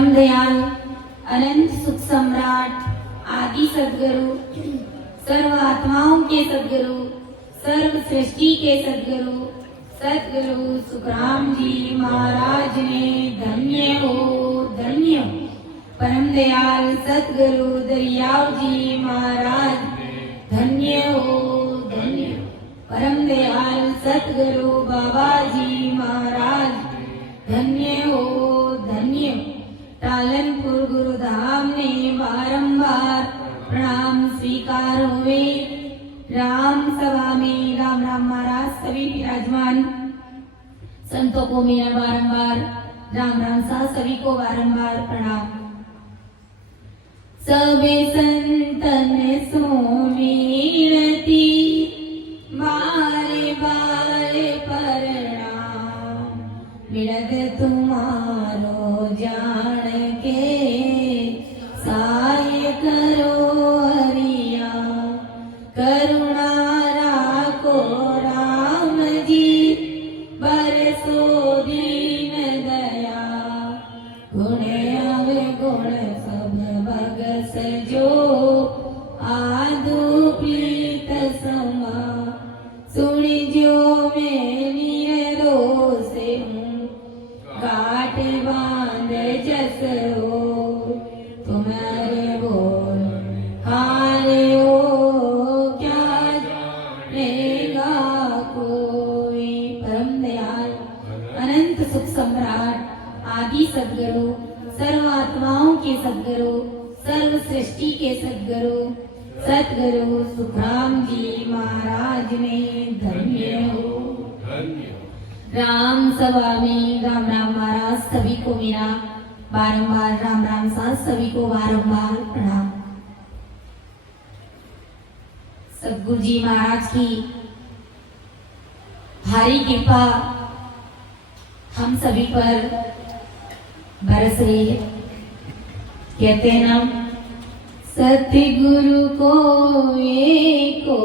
परम दयाल अनंत सुख सम्राट आदि सद्गुरु, सर्व आत्माओं के सद्गुरु, सर्व सृष्टि के सद्गुरु, सद्गुरु सुखराम जी महाराज ने धन्य हो धन्य। परम दयाल सद्गुरु दरियाव जी महाराज धन्य हो धन्य। परम दयाल सद्गुरु बाबा जी महाराज धन्य हो धन्य। टालनपुर गुरुधाम ने बारंबार प्रणाम स्वीकार हुए। राम सभा में राम राम महाराज सभी विराजमान संतों को मेरा बारंबार राम राम सा सभी को बारंबार प्रणाम। सबे संतन सुमिरती बारे बारे प्रणाम। मिलत तुम्हारो जान के साय करो हरिया। करुणा राखो राम जी बरसो दीन दया। गुण अवगुण सब भगस जो आदु प्रीत समा। सुन जो मैं निर्दोष हूँ काट बांध जस हो। तुम्हारे बोल हारे हो क्या जानेगा कोई। परम दयाल अनंत सुख सम्राट आदि सद्गुरु, सर्व आत्माओं के सद्गुरु, सर्व सृष्टि के सद्गुरु, सद्गुरु सुखराम जी महाराज ने धन्य हो धन्य। राम सभा में राम राम महाराज सभी को मेरा बारंबार राम राम सा सभी को बारंबार प्रणाम। सद्गुरु जी महाराज की भारी कृपा हम सभी पर बरस रही है। कहते हैं ना, सतगुरु को एको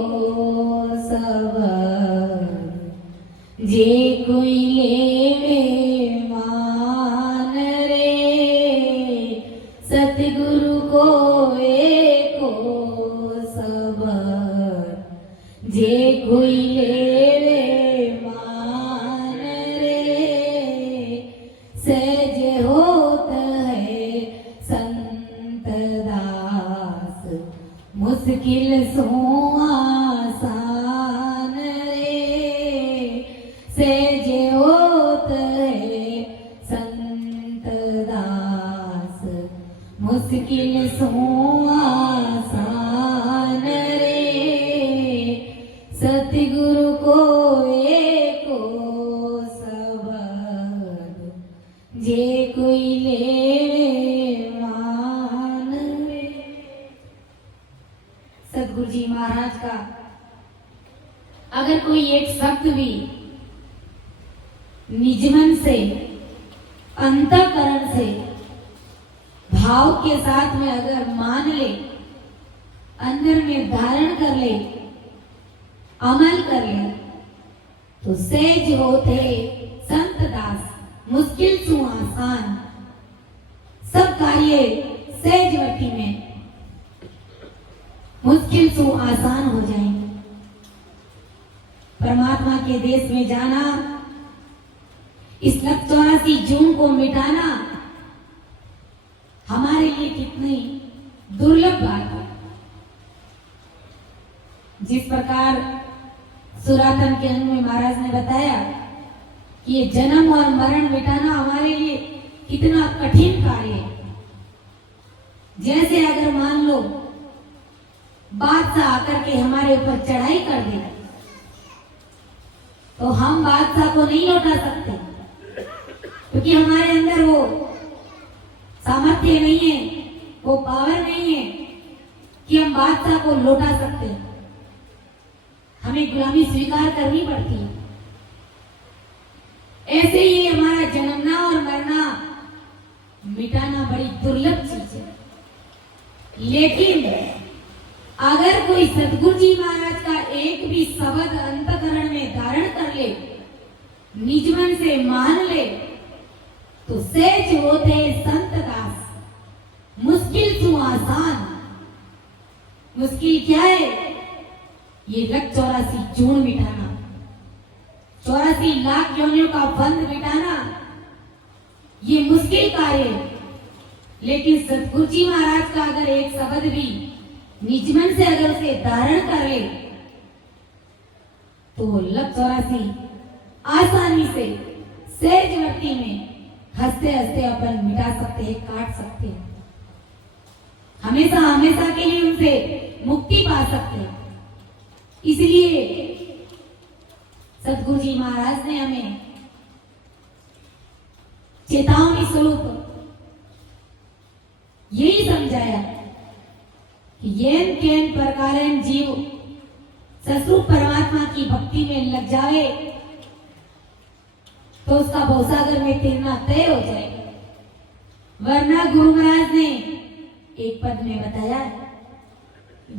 सब जे कोई लेवे मान रे। सतगुरु को एको सब जे कोई लेवे मान रे। सहज होत है संत दास मुश्किल सो आसान रे। सहज होत है संत दास मुश्किल सो आसान रे। सतगुरु को एको सबद जे कोई लेवे मान रे। सतगुरु जी महाराज का अगर कोई एक शब्द भी निजमन से अंतःकरण से भाव के साथ में अगर मान ले, अंदर में धारण कर ले, अमल कर ले, तो सहज होते संत दास मुश्किल सु आसान। सब कार्य सहजवती में मुश्किल सु आसान हो जाएंगे। परमात्मा के देश में जाना, इस 84 जून को मिटाना हमारे लिए कितनी दुर्लभ बात है। जिस प्रकार सुरातन के अंग में महाराज ने बताया कि ये जन्म और मरण मिटाना हमारे लिए कितना कठिन कार्य है। जैसे अगर मान लो बादशाह आकर के हमारे ऊपर चढ़ाई कर दे, तो हम बादशाह को नहीं लौटा सकते, क्योंकि हमारे अंदर वो सामर्थ्य नहीं है, वो पावर नहीं है कि हम बादशाह को लौटा सकते। हमें गुलामी स्वीकार करनी पड़ती है। ऐसे ही हमारा जन्मना और मरना मिटाना बड़ी दुर्लभ चीज है। लेकिन अगर कोई सतगुरु जी महाराज का एक भी शब्द अंतःकरण में धारण कर ले, निज मन से मान ले, तो सहज होते संत दास क्या है? ये लख 84 जून मिटाना, 84 लाख योनियों का बंध मिटाना, ये मुश्किल कार्य है। लेकिन सतगुरु जी महाराज का अगर एक शब्द भी निज मन से अगर उसे धारण कर ले तो लख 84 आसानी से सहजवती में हंसते हंसते अपन मिटा सकते हैं, काट सकते हैं, हमेशा हमेशा के लिए उनसे मुक्ति पा सकते हैं। इसलिए सतगुरु जी महाराज ने हमें चेतावनी स्वरूप यही समझाया कि येन केन प्रकारेण जीव सस्वरूप परमात्मा की भक्ति में लग जावे तो उसका भवसागर में तैरना तय हो जाएगा। वरना गुरु महाराज ने एक पद में बताया,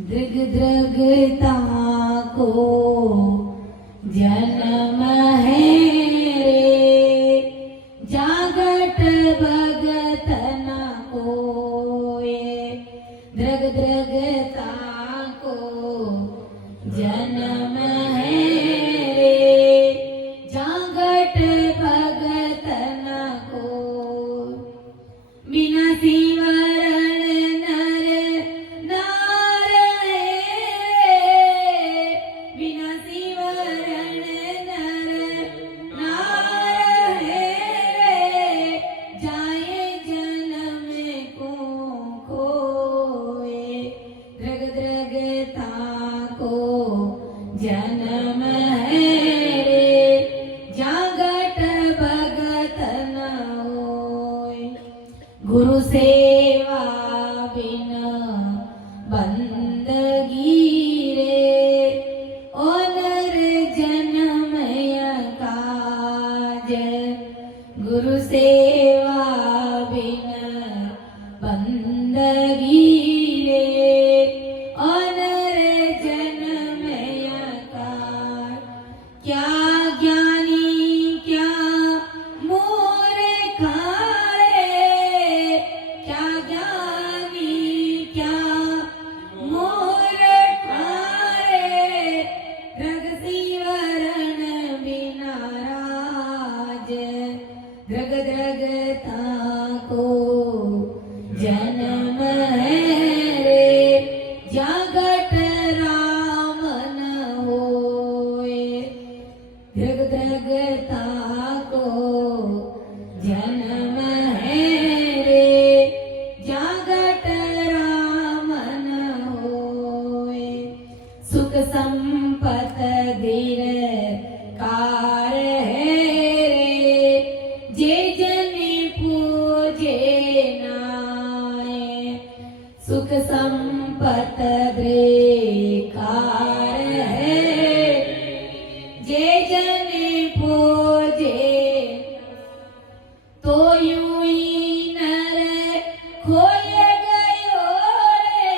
दृग दृगता को जन्म है रे, जागट भगत न कोय, दृग दृगता को जन्म है रे, जागट भगत न कोय, बिना सिमरण नर नार रे, बिना सिमरण नर नार रे, जाए जन्म को खोए, दृग दृगता को जन्म है रे, जागट भगत न होय, गुरु सेवा बिन बंदगी रे, ओ नर जन्मय काज, गुरु सेवा बिन बंदगी रे, ओ नर जन्मय काज, क्या ज्ञानी क्या मूर्ख रे, क्या ज्ञानी क्या मूर्ख रे, दृग सिमरण बिना राज, दृग दृगता को जन्म है रे, जागट राम न होए, दृग दृगता को जन्म है रे, जागट राम न होए, सुख संपत धीर कार है रे, जे जन पूजे नाय, सुख संपत दृ कार है, जे जन पूजे, तो यूं ही नर खोय गयो रे,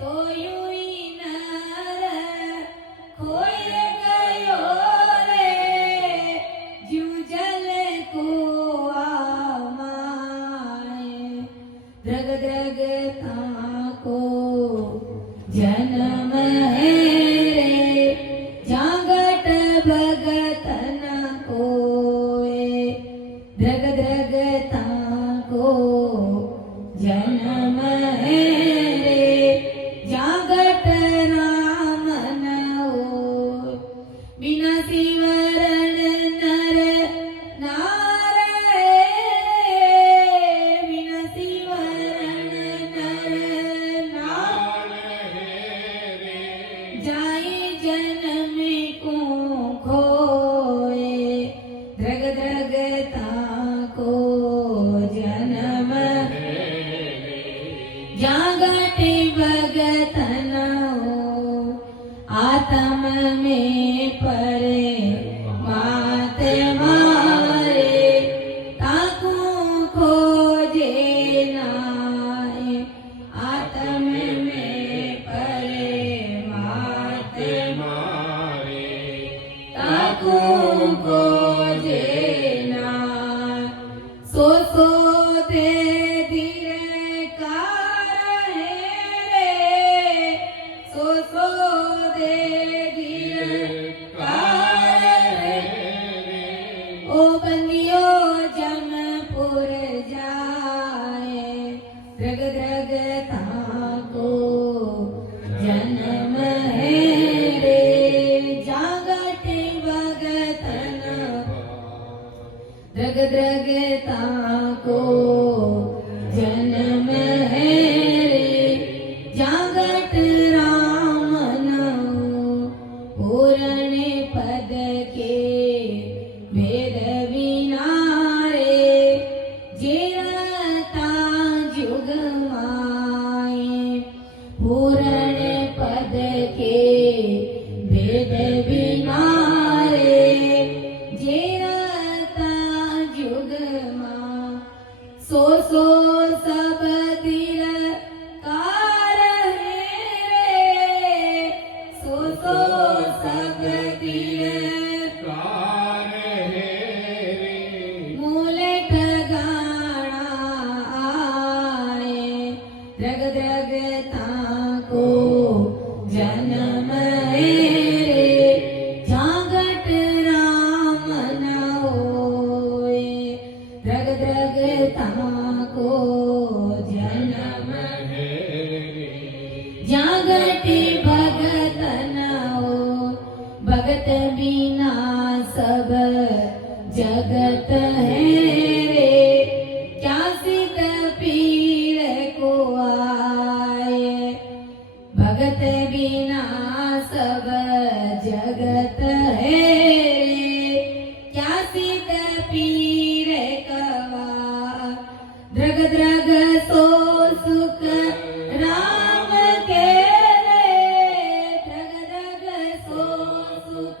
तो यूं ही नर खोय गयो रे, ज्यों जल को आमाय, दृग दृगता को जन्म है रे, जागट भगत न कोय, दृग दृगता को जन्म है रे, जागट राम न होय, बिना सिमरण नर नार रे, बिना सिमरण नर नार रे, जाए जन्म को खोए, दृग दृगता को जन्म जागट भगत न हो, आत्म में परे मात मारे, ताकू खोजे नाय, आत्म में परे मात मारे, ताकू खोजे नाय। ओ बंदियो जमपुर जाए द्रग द्रग ताको जन्म है रे जागट भगतन द्रग द्रग ताको जन्म है रे जागट राम पूर्ण पद के वेद विनारे जेरता जुग माए पूर्ण पद के वेद विनारे जेरता जुग मा सो सब तिरकार है रे सो सब तिरकार मूल ठगाना आए द्रग द्रग ताको जन्म रे जागट राम न होए द्रग द्रग ताको जन्म जागट भगत न हो भगत बिना सब जगत है रे क्या सिद्ध पीर को आए भगत बिना सब जगत है रे क्या सिद्ध पीर कवा द्रग द्रग सो सुख राम के रे द्रग द्रग सो सुख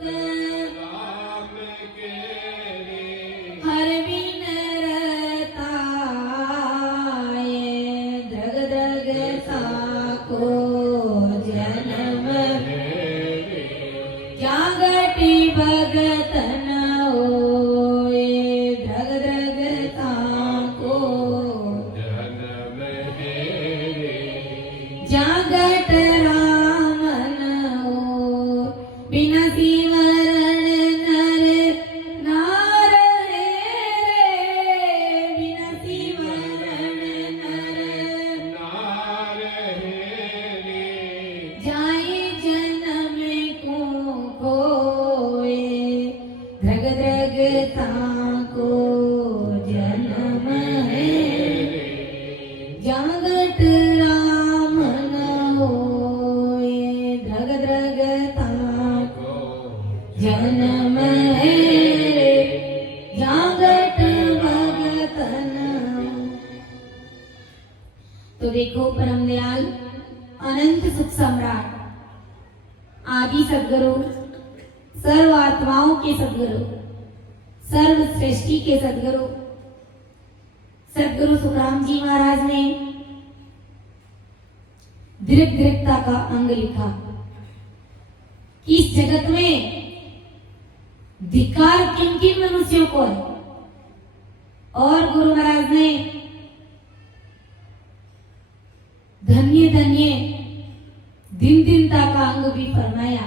हर बिन रताए द्रग द्रग ताको जन्म जागटी भगत न होए द्रग द्रग ताको जागट राम न हो बिना सिमरण नर नार रे बिना सिमरण नर जाए जन्म को कोए द्रग द्रग ताको जन्म है जागट राम न होए द्रग द्रग ताको जन्म है जागट भगत न। तो देखो परम दयाल अनंत सुख सम्राट आदि सदगुरु सर्व आत्माओं के सदगुरु सर्व सृष्टि के सदगुरु सदगुरु सुखराम जी महाराज ने दृक दृकता का अंग लिखा कि इस जगत में धिक्कार किन किन मनुष्यों को है और गुरु महाराज ने धन्य धन्य दिन दिनता का अंग भी फरमाया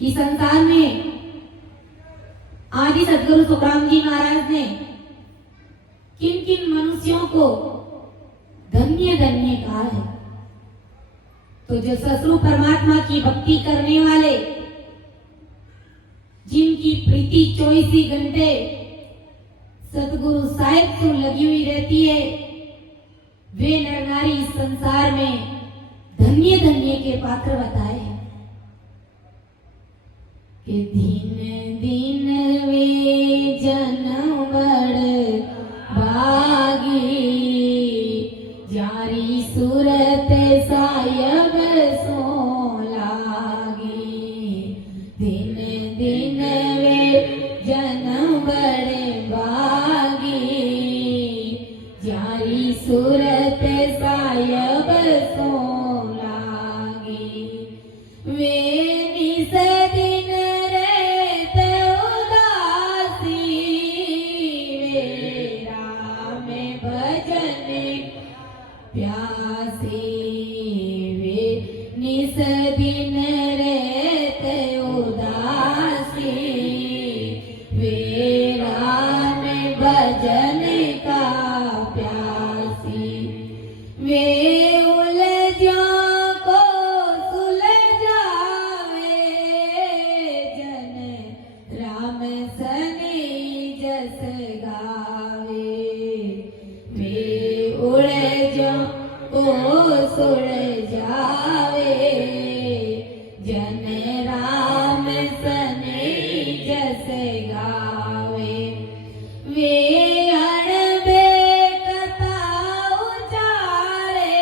कि संसार में आदि सदगुरु सुखराम जी महाराज ने किन किन मनुष्यों को धन्य धन्य कहा है। तो जो ससुर परमात्मा की भक्ति करने वाले जिनकी प्रीति 24 घंटे सतगुरु साहिब से लगी हुई रहती है वे नर नारी इस संसार में धन्य धन्य के पात्र बताए हैं कि दिन दिन वे जन्म बड़ भागी जारी सूरत सायब सो लागी दिन दिन वे जन्म बड़ भागी जारी सूरत सायब सो लागी वे निस दिन रहते उदासी सुड़ जावे जन राम सने जस गावे वे अणबे कथा उचारे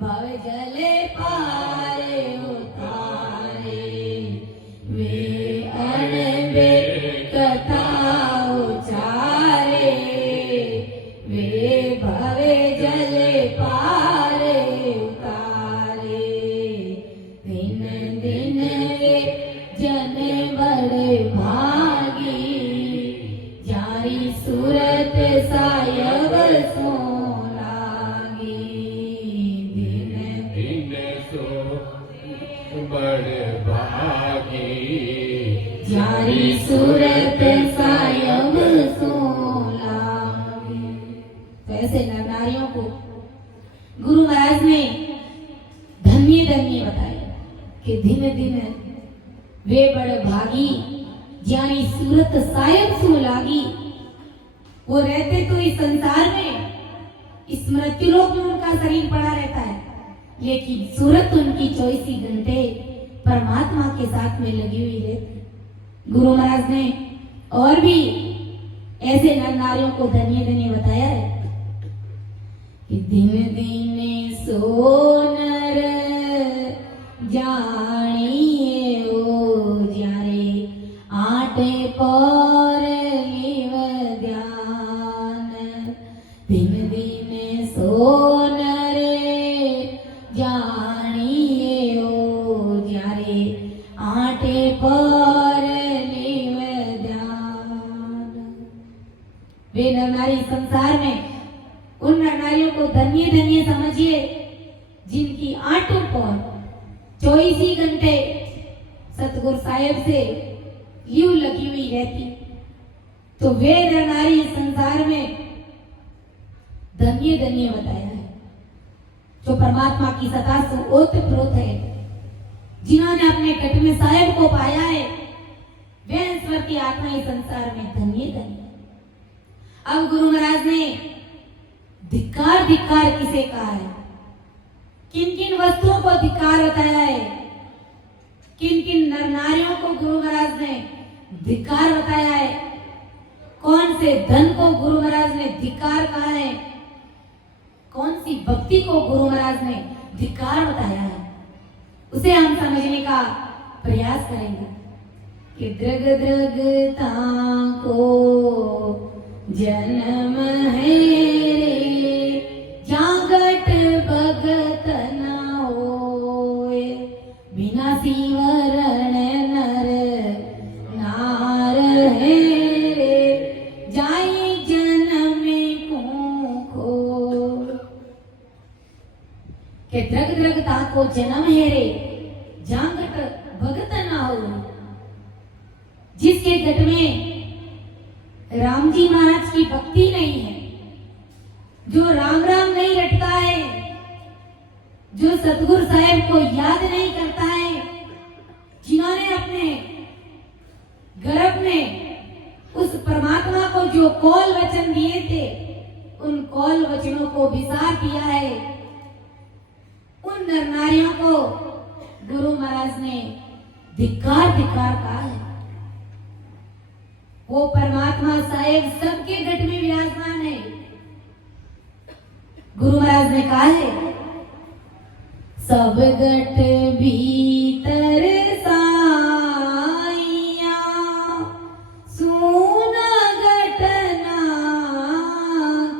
भव जले पारे उतारे वे अणबे कथा उचारे वे भवे जले पारे उतारे दिन दिन वे जन बड़े भागी जारी सूरत सायब सो लागी दिन दिन सो बड़े भागी जारी सूरत सायब सो लागी। तो ऐसे नर नारियों को गुरु महाराज ने धन्य धन्य बताया कि दिन दिन वे बड़ भागी जानी सूरत सायब सो लागी। वो रहते तो इस संसार में इस मृत्युलोक में उनका शरीर पड़ा रहता है, लेकिन सूरत उनकी 24 घंटे परमात्मा के साथ में लगी हुई रहती। गुरु महाराज ने और भी ऐसे नर नारियों को धन्य धन्य बताया है कि दिन दिन सो नर जानिए ओ जारे आटे पर लिव ध्यान दिन दिन सो नर जानिए ओ जारे आटे पर लिव ध्यान। वे नर नारी संसार में उन नर नारियों को धन्य धन्य समझिए जिनकी आंटों पर 24 घंटे सतगुरु साहिब से यूं लगी हुई रहती। तो वे नर नारी संसार में धन्य धन्य बताया है जो परमात्मा की सत्ता से ओतप्रोत है, जिन्होंने अपने कट में साहिब को पाया है, वे ईश्वर की आत्मा इस संसार में धन्य धन्य। अब गुरु महाराज ने धिक्कार धिक्कार किसे कहा है, किन किन वस्तुओं को धिक्कार बताया है, किन किन नर नारियों को गुरु महाराज ने धिक्कार बताया है, कौन से धन को गुरु महाराज ने धिक्कार कहा है, कौन सी भक्ति को गुरु महाराज ने धिक्कार बताया है, उसे हम समझने का प्रयास करेंगे कि दृग दृगता को जन्म है रे जागट भगत न होए बिना सीवरण नर नार है रे जाई जन्म को के दृग दृगता को जन्म है रे जागट भगत न हो। जिसके गट में राम जी महाराज की भक्ति नहीं है, जो राम राम नहीं रटता है, जो सतगुरु साहिब को याद नहीं करता है, जिन्होंने अपने गर्भ में उस परमात्मा को जो कौल वचन दिए थे, उन कौल वचनों को विसार किया है, उन नर नारियों को गुरु महाराज ने धिक्कार धिक्कार कहा है। वो परमात्मा साहेब सबके गट में विराजमान है। गुरु महाराज ने कहा है सब गट भीतर साइया सुना घटना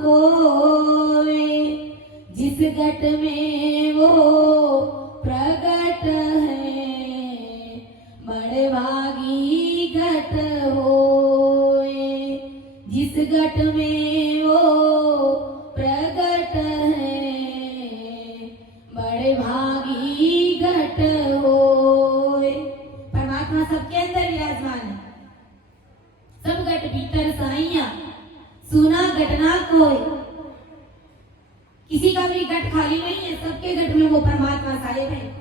कोई जिस गट में वो प्रगट है बड़े भागी घट होए जिस घट में वो प्रगट है बड़े भागी घट होए। परमात्मा सबके अंदर विराजमान है। सब घट भीतर साइया सुना घटना कोई, किसी का भी घट खाली नहीं है, सबके घट में वो परमात्मा साहिब है।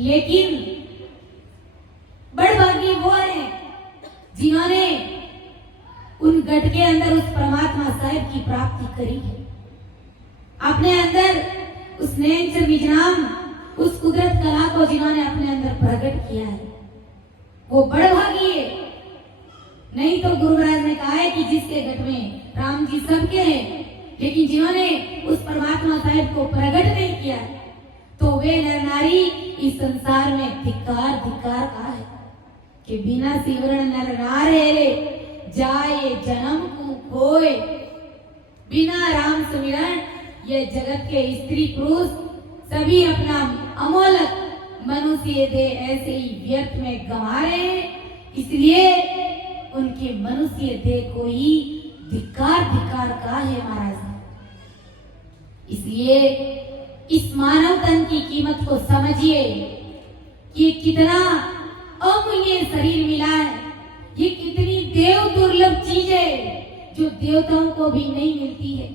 लेकिन बड़भागी वो है जिन्होंने उन घट के अंदर उस परमात्मा साहिब की प्राप्ति करी है। अपने अंदर उस नेचर विजनाम, उस कुदरत कला को जिन्होंने अपने अंदर प्रकट किया है, वो बड़भागी है। नहीं तो गुरु महाराज ने कहा है कि जिसके घट में राम जी सबके हैं, लेकिन जिन्होंने उस परमात्मा साहिब को प्रकट नहीं किया, तो वे नर नारी इस संसार में धिक्कार धिक्कार कहा है कि बिना सिमरण नर नारे जाए जन्म को खोए। बिना राम सिमरण ये जगत के स्त्री पुरुष सभी अपना अमोलक मनुष्य देह ऐसे ही व्यर्थ में गंवा रहे हैं। इसलिए उनके मनुष्य देह को ही धिक्कार धिक्कार कहा है महाराज ने। इसलिए इस मानव तन की कीमत को समझिए कि कितना अमूल्य शरीर मिला है, ये कितनी देव दुर्लभ चीज है जो देवताओं को भी नहीं मिलती है।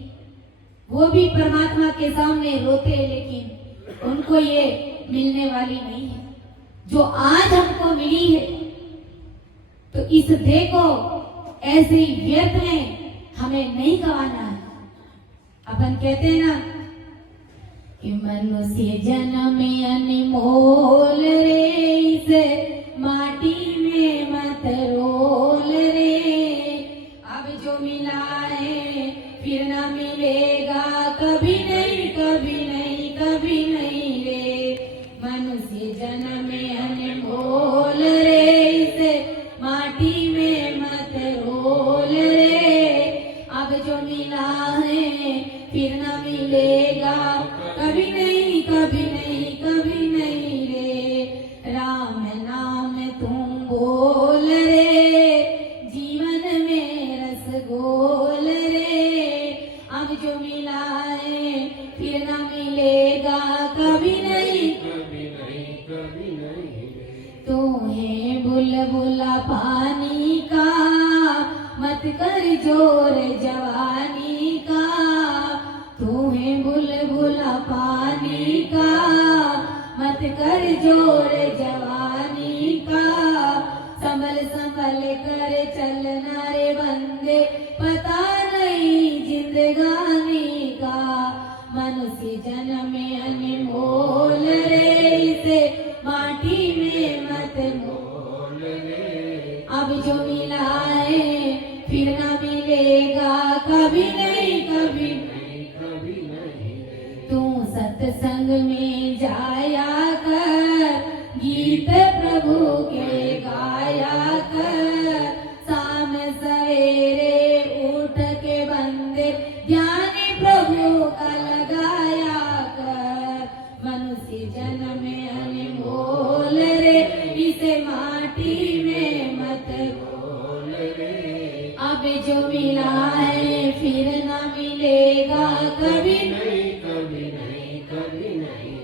वो भी परमात्मा के सामने रोते हैं, लेकिन उनको ये मिलने वाली नहीं है जो आज हमको मिली है। तो इस देह को ऐसे ही व्यर्थ में हमें नहीं गंवाना है। अपन कहते हैं ना कि मनुष्य जन्म अनमोल रे, इसे माटी में मत रोल रे। अब जो मिला है फिर ना मिलेगा, कभी नहीं कभी नहीं कभी नहीं रे। मनुष्य जन्म अनमोल रे, इसे माटी में मत रोल रे। अब जो मिला है फिर ना मिलेगा, कभी नहीं कभी नहीं कभी नहीं रे। राम नाम तुम बोल रे, जीवन में रस घोल रे। अब जो मिला है फिर ना मिलेगा, कभी नहीं कभी नहीं कभी नहीं तू है बुलबुला पानी का, मत कर जोर जवानी का। तू है बुलबुला पानी का, मत कर जोर जवानी का। संभल संभल कर चलना रे बंदे, पता नहीं जिंदगानी का। मनुष्य जन्म अनमोल रे, इसे माटी में मत मोल रे। अब जो मिला है फिर ना मिलेगा, कभी नहीं कभी नहीं कभी नहीं। तू सत्संग में जाया कर, गीत प्रभु के गाया कर। शाम सवेरे उठ के बंदे, ध्यान प्रभु का लगाया कर। मनुष्य जन्म अनमोल रे, इसे माटी में मत बोल रे। अब जो मिला है फिर ना मिलेगा, कभी नहीं कभी नहीं कभी नहीं।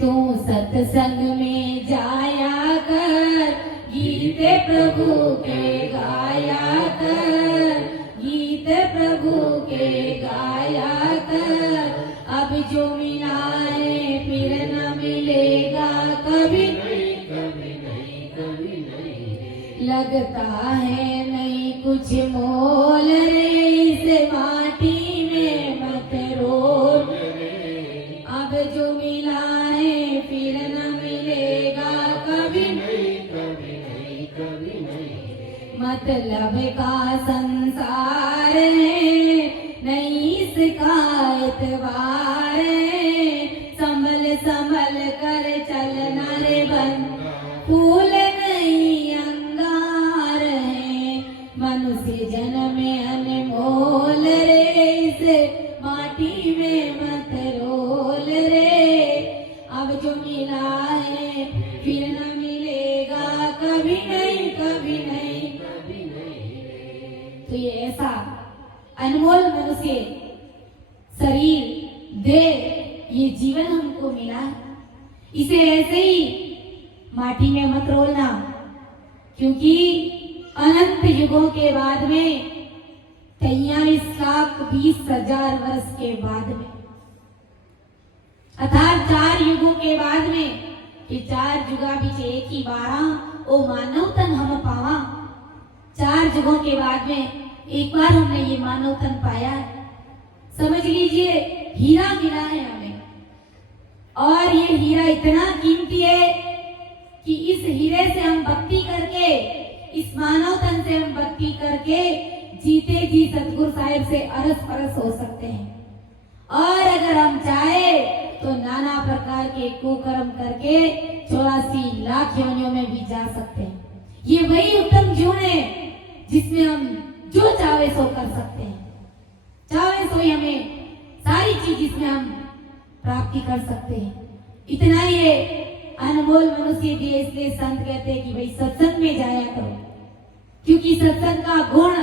तू सत्संग में जाया कर, गीत प्रभु के गाया कर। गीत प्रभु के गाया कर। अब जो मिला है फिर न मिलेगा, कभी नहीं कभी नहीं कभी नहीं। लगता है नहीं कुछ मोल रे, इसे माटी में मत रोल रे। अब जो मिला है फिर न मिलेगा, कभी नहीं कभी नहीं कभी नहीं। मतलब का संसार है, नहीं इसका एतबार है। संभल संभल कर चलना रे बंदा, फूल नहीं अंगार है। मनुष्य जन्म अनमोल रे, इसे माटी में मत रोल रे। अब जो मिला है फिर न मिलेगा, कभी नहीं कभी नहीं कभी नहीं। तो ये ऐसा अनमोल मनुष्य शरीर देह, ये जीवन हमको मिला है, इसे ऐसे ही माटी में मत रोलना। क्योंकि अनंत युगों के बाद में 43,20,000 वर्ष के बाद में, अर्थात 4 युगों के बाद में, कि 4 जुगा बीच एक ही बारा ओ मानव तन हम पावा। 4 युगों के बाद में एक बार हमने ये मानव तन पाया है। समझ लीजिए हीरा मिला है हमें, और ये हीरा इतना कीमती है कि इस हीरे से हम भक्ति करके, इस मानव तन से हम भक्ति करके जीते जी सतगुरु साहिब से अरस परस हो सकते हैं। और अगर हम चाहे तो नाना प्रकार के कुकर्म करके 84 लाख योनियों में भी जा सकते हैं। ये वही उत्तम जीवन है जिसमें हम जो चाहे सो कर सकते हैं, चाहे सो ही हमें सारी चीज इसमें हम प्राप्ति कर सकते हैं। इतना ये अनमोल मनुष्य दिए, इसलिए संत कहते हैं कि भाई सत्संग में जाया करो, क्योंकि सत्संग का गुण,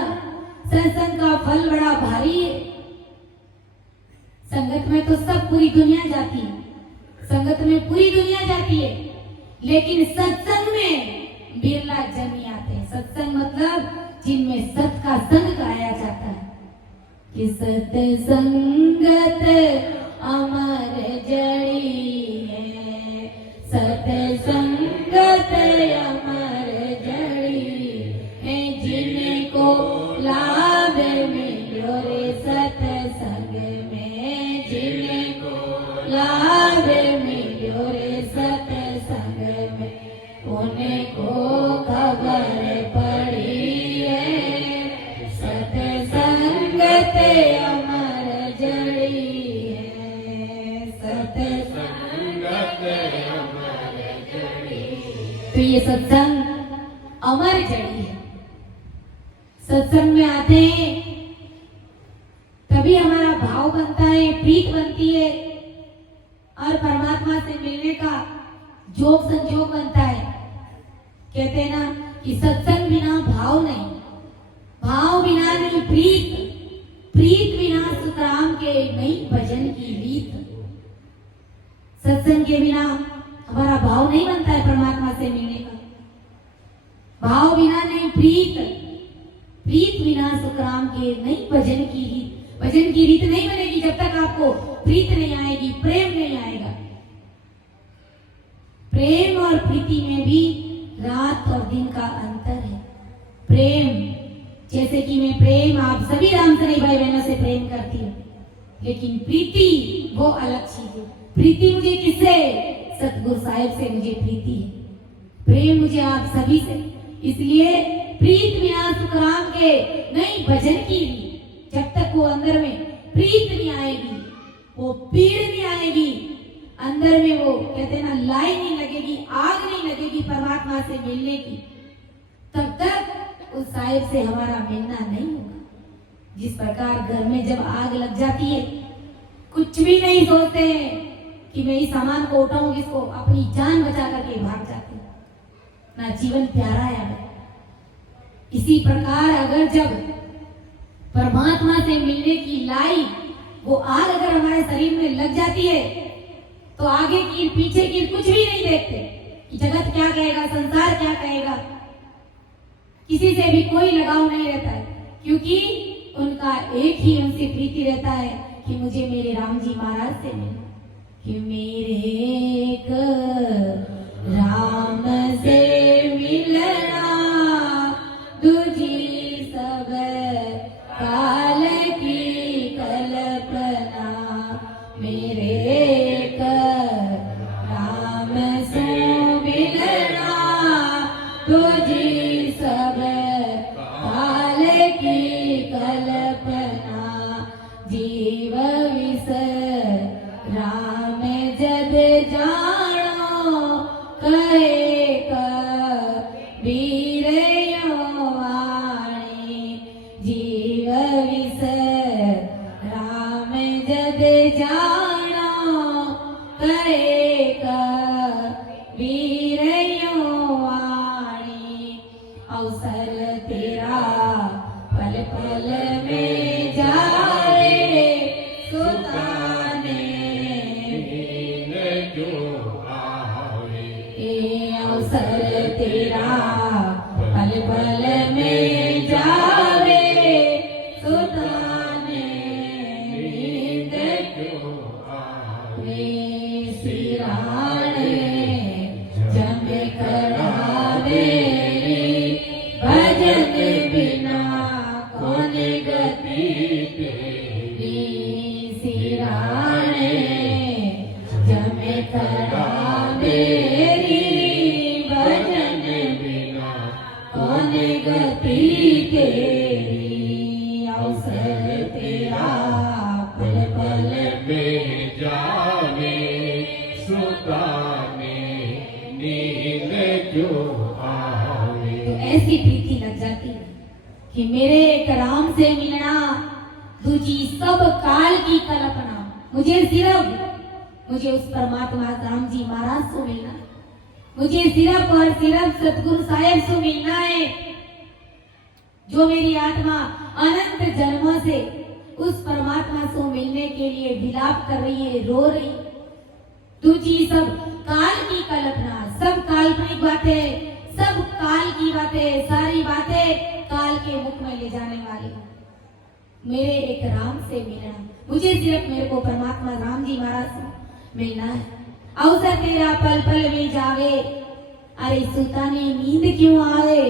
सत्संग का फल बड़ा भारी है। संगत में तो सब पूरी दुनिया जाती है, संगत में पूरी दुनिया जाती है, लेकिन सत्संग में बिरला जन ही आते हैं। सत्संग मतलब जिनमें सत का संग गाया जाता है कि सत्संगत अमर जड़ी है, सत्संगत अमर जड़ी है, जिनको लाभ मिलो रे सत्संग में, जिनको लाभ मिलो रे सत्संग में, उनको खबर पड़ी है, सत्संगत अमर जड़ी है, सत्संगत अमर जड़ी। तो ये सत्संग अमर जड़ी है। सत्संग में आते हैं तभी हमारा भाव बनता है, प्रीत बनती है, और परमात्मा से मिलने का जोग संजोग बनता है। कहते हैं ना कि सत्संग बिना भाव नहीं, भाव बिना नहीं प्रीत, प्रीत बिना सुतराम के नहीं भजन की रीत। सत्संग के बिना हमारा भाव नहीं बनता है परमात्मा से मिलने का, भाव बिना नहीं प्रीत, प्रीत बिना सुतराम के नहीं भजन की रीत। भजन की रीत नहीं बनेगी जब तक आपको प्रीत नहीं आएगी, प्रेम नहीं आएगा। प्रेम और प्रीति में भी रात और दिन का अंतर है। प्रेम जैसे कि मैं प्रेम आप सभी रामसरी भाई बहनों से प्रेम करती हूँ, लेकिन प्रीति वो अलग चीज है। प्रीति मुझे किससे? सतगुरु साहिब से मुझे प्रीति है, प्रेम मुझे आप सभी से। इसलिए प्रीत बिना सुखराम के नहीं भजन की, जब तक वो अंदर में प्रीत नहीं आएगी, वो पीड़ नहीं आएगी, अंदर में वो कहते हैं ना लाई नहीं लगेगी, आग नहीं लगेगी परमात्मा से मिलने की, तब तक उस साहिब से हमारा मिलना नहीं होगा। जिस प्रकार घर में जब आग लग जाती है, कुछ भी नहीं सोचते हैं कि मैं इस सामान को उठाऊं, इसको अपनी जान बचा करके भाग जाते हैं, ना जीवन प्यारा है हमें। इसी प्रकार अगर जब परमात्मा से मिलने की लाई, वो आग अगर हमारे शरीर में लग जाती है, तो आगे की पीछे की कुछ भी नहीं देखते कि जगत क्या कहेगा, संसार क्या कहेगा, किसी से भी कोई लगाव नहीं रहता है, क्योंकि उनका एक ही उनसे प्रीति रहता है कि मुझे मेरे राम जी महाराज से मिले, कि मेरे एक राम से मिलना दूजी सब काल की कल्पना, मेरे एक राम से मिलना दूजी सब काल की कल्पना, जीव विस राम जद जानो कहे कबीर यो वाणी, जीव विस राम जद जानो कहे कबीर यो वाणी, अवसर तेरा पल पल में जाए सुताने अवसर तेरा पल पल में जावे सुताने, नींद वे सिराने जम करावे, भजन बिना कौन गति तेरी सिरा ऐसी प्रीति लग जाती है कि मेरे एक राम से मिलना दूजी सब काल की कल्पना। मुझे उस परमात्मा राम जी महाराज से मिलना, मुझे सिर्फ और सिर्फ सतगुरु साहेब से मिलना है, जो मेरी आत्मा अनंत जन्मों से उस परमात्मा से मिलने के लिए विलाप कर रही है, रो रही। दूजी सब काल की कल्पना, सब काल्पनिक बातें, सब काल की बातें, सारी बातें काल के मुख में ले जाने वाली। मेरे एक राम से मिलना, मुझे सिर्फ मेरे को परमात्मा राम जी महाराज से मिलना है। अवसर तेरा पल पल में जावे, अरे सुल्ताने नींद क्यों आवे।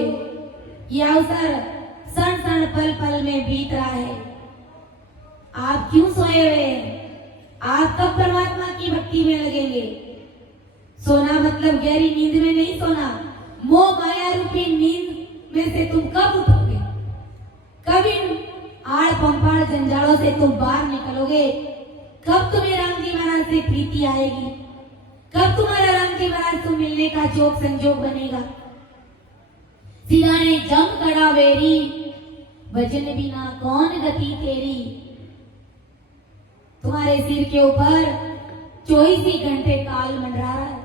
ये अवसर क्षण क्षण पल पल में बीत रहा है, आप क्यों सोए हुए हैं? आप कब परमात्मा की भक्ति में लगेंगे? सोना मतलब गहरी नींद में नहीं सोना, मोह माया रूपी नींद में से तुम कब उठोगे? कब इन आड़ पंपाड़ जंजालों से तुम बाहर निकलोगे? कब तुम्हें राम जी महाराज से प्रीति आएगी? कब तुम्हारा राम जी महाराज से मिलने का जोग संजोग बनेगा? सिराने जम कड़ा बेरी, भजन बिना कौन गति तेरी। तुम्हारे सिर के ऊपर 24 ही घंटे काल मंडरा रहा है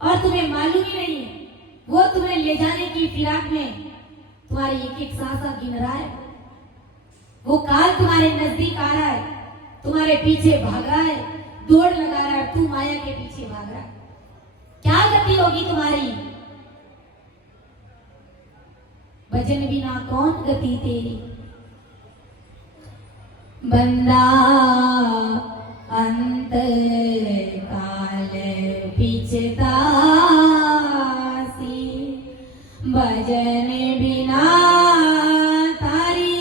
और तुम्हें मालूम ही नहीं है। वो तुम्हें ले जाने की फिराक में तुम्हारी एक एक सांस गिन रहा है। वो काल तुम्हारे नजदीक आ रहा है, तुम्हारे पीछे भाग रहा है, दौड़ लगा रहा है, तू माया के पीछे भाग रहा है। क्या गति होगी तुम्हारी? भजन बिना कौन गति तेरी। बंदा अंत काल पिछतासी, भजन बिना तारी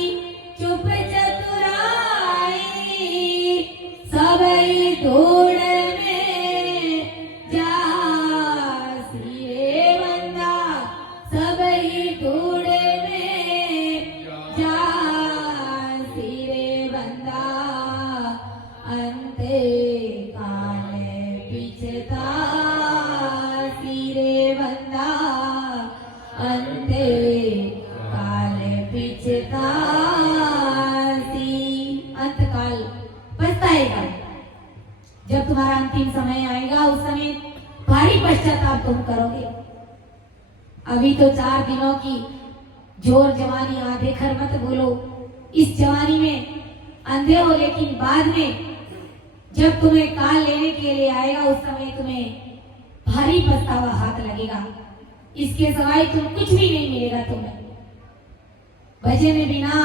चुप चतुराई, सबई धूड़ में जासी रे बंदा, सबई धूड़ में जासी रे बंदा, अंते काल पिछतासी रे बंदा, अंते काल पिछतासी। अंतकाल पछताएगा, जब तुम्हारा अंतिम समय आएगा उस समय भारी पश्चाताप तुम करोगे। अभी तो 4 दिनों की जोर जवानी आधे खर मत बोलो, इस जवानी में अंधे हो, लेकिन बाद में जब तुम्हें काल लेने के लिए आएगा उस समय तुम्हें भारी पछतावा हाथ लगेगा। इसके सिवाय तुम कुछ भी नहीं मिलेगा तुम्हें। भजन बिना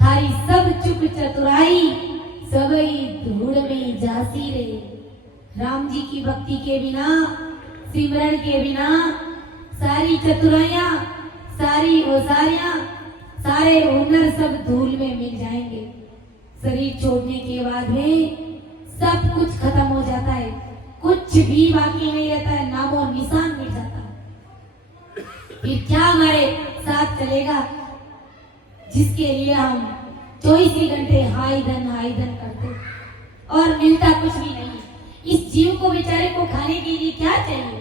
थारी सब चुप चतुराई, सबई धूड़ में जासी रे। राम जी की भक्ति के बिना, सिमरन के बिना सारी चतुराइयां, सारी ओसारियां, सारे हुनर सब धूल में मिल जाएंगे। शरीर छोड़ने के बाद में सब कुछ खत्म हो जाता है, कुछ भी बाकी नहीं रहता है, नामो निशान मिट जाता है। फिर क्या हमारे साथ चलेगा जिसके लिए हम 24 घंटे हाय धन करते और मिलता कुछ भी नहीं। इस जीव को बेचारे को खाने के लिए क्या चाहिए?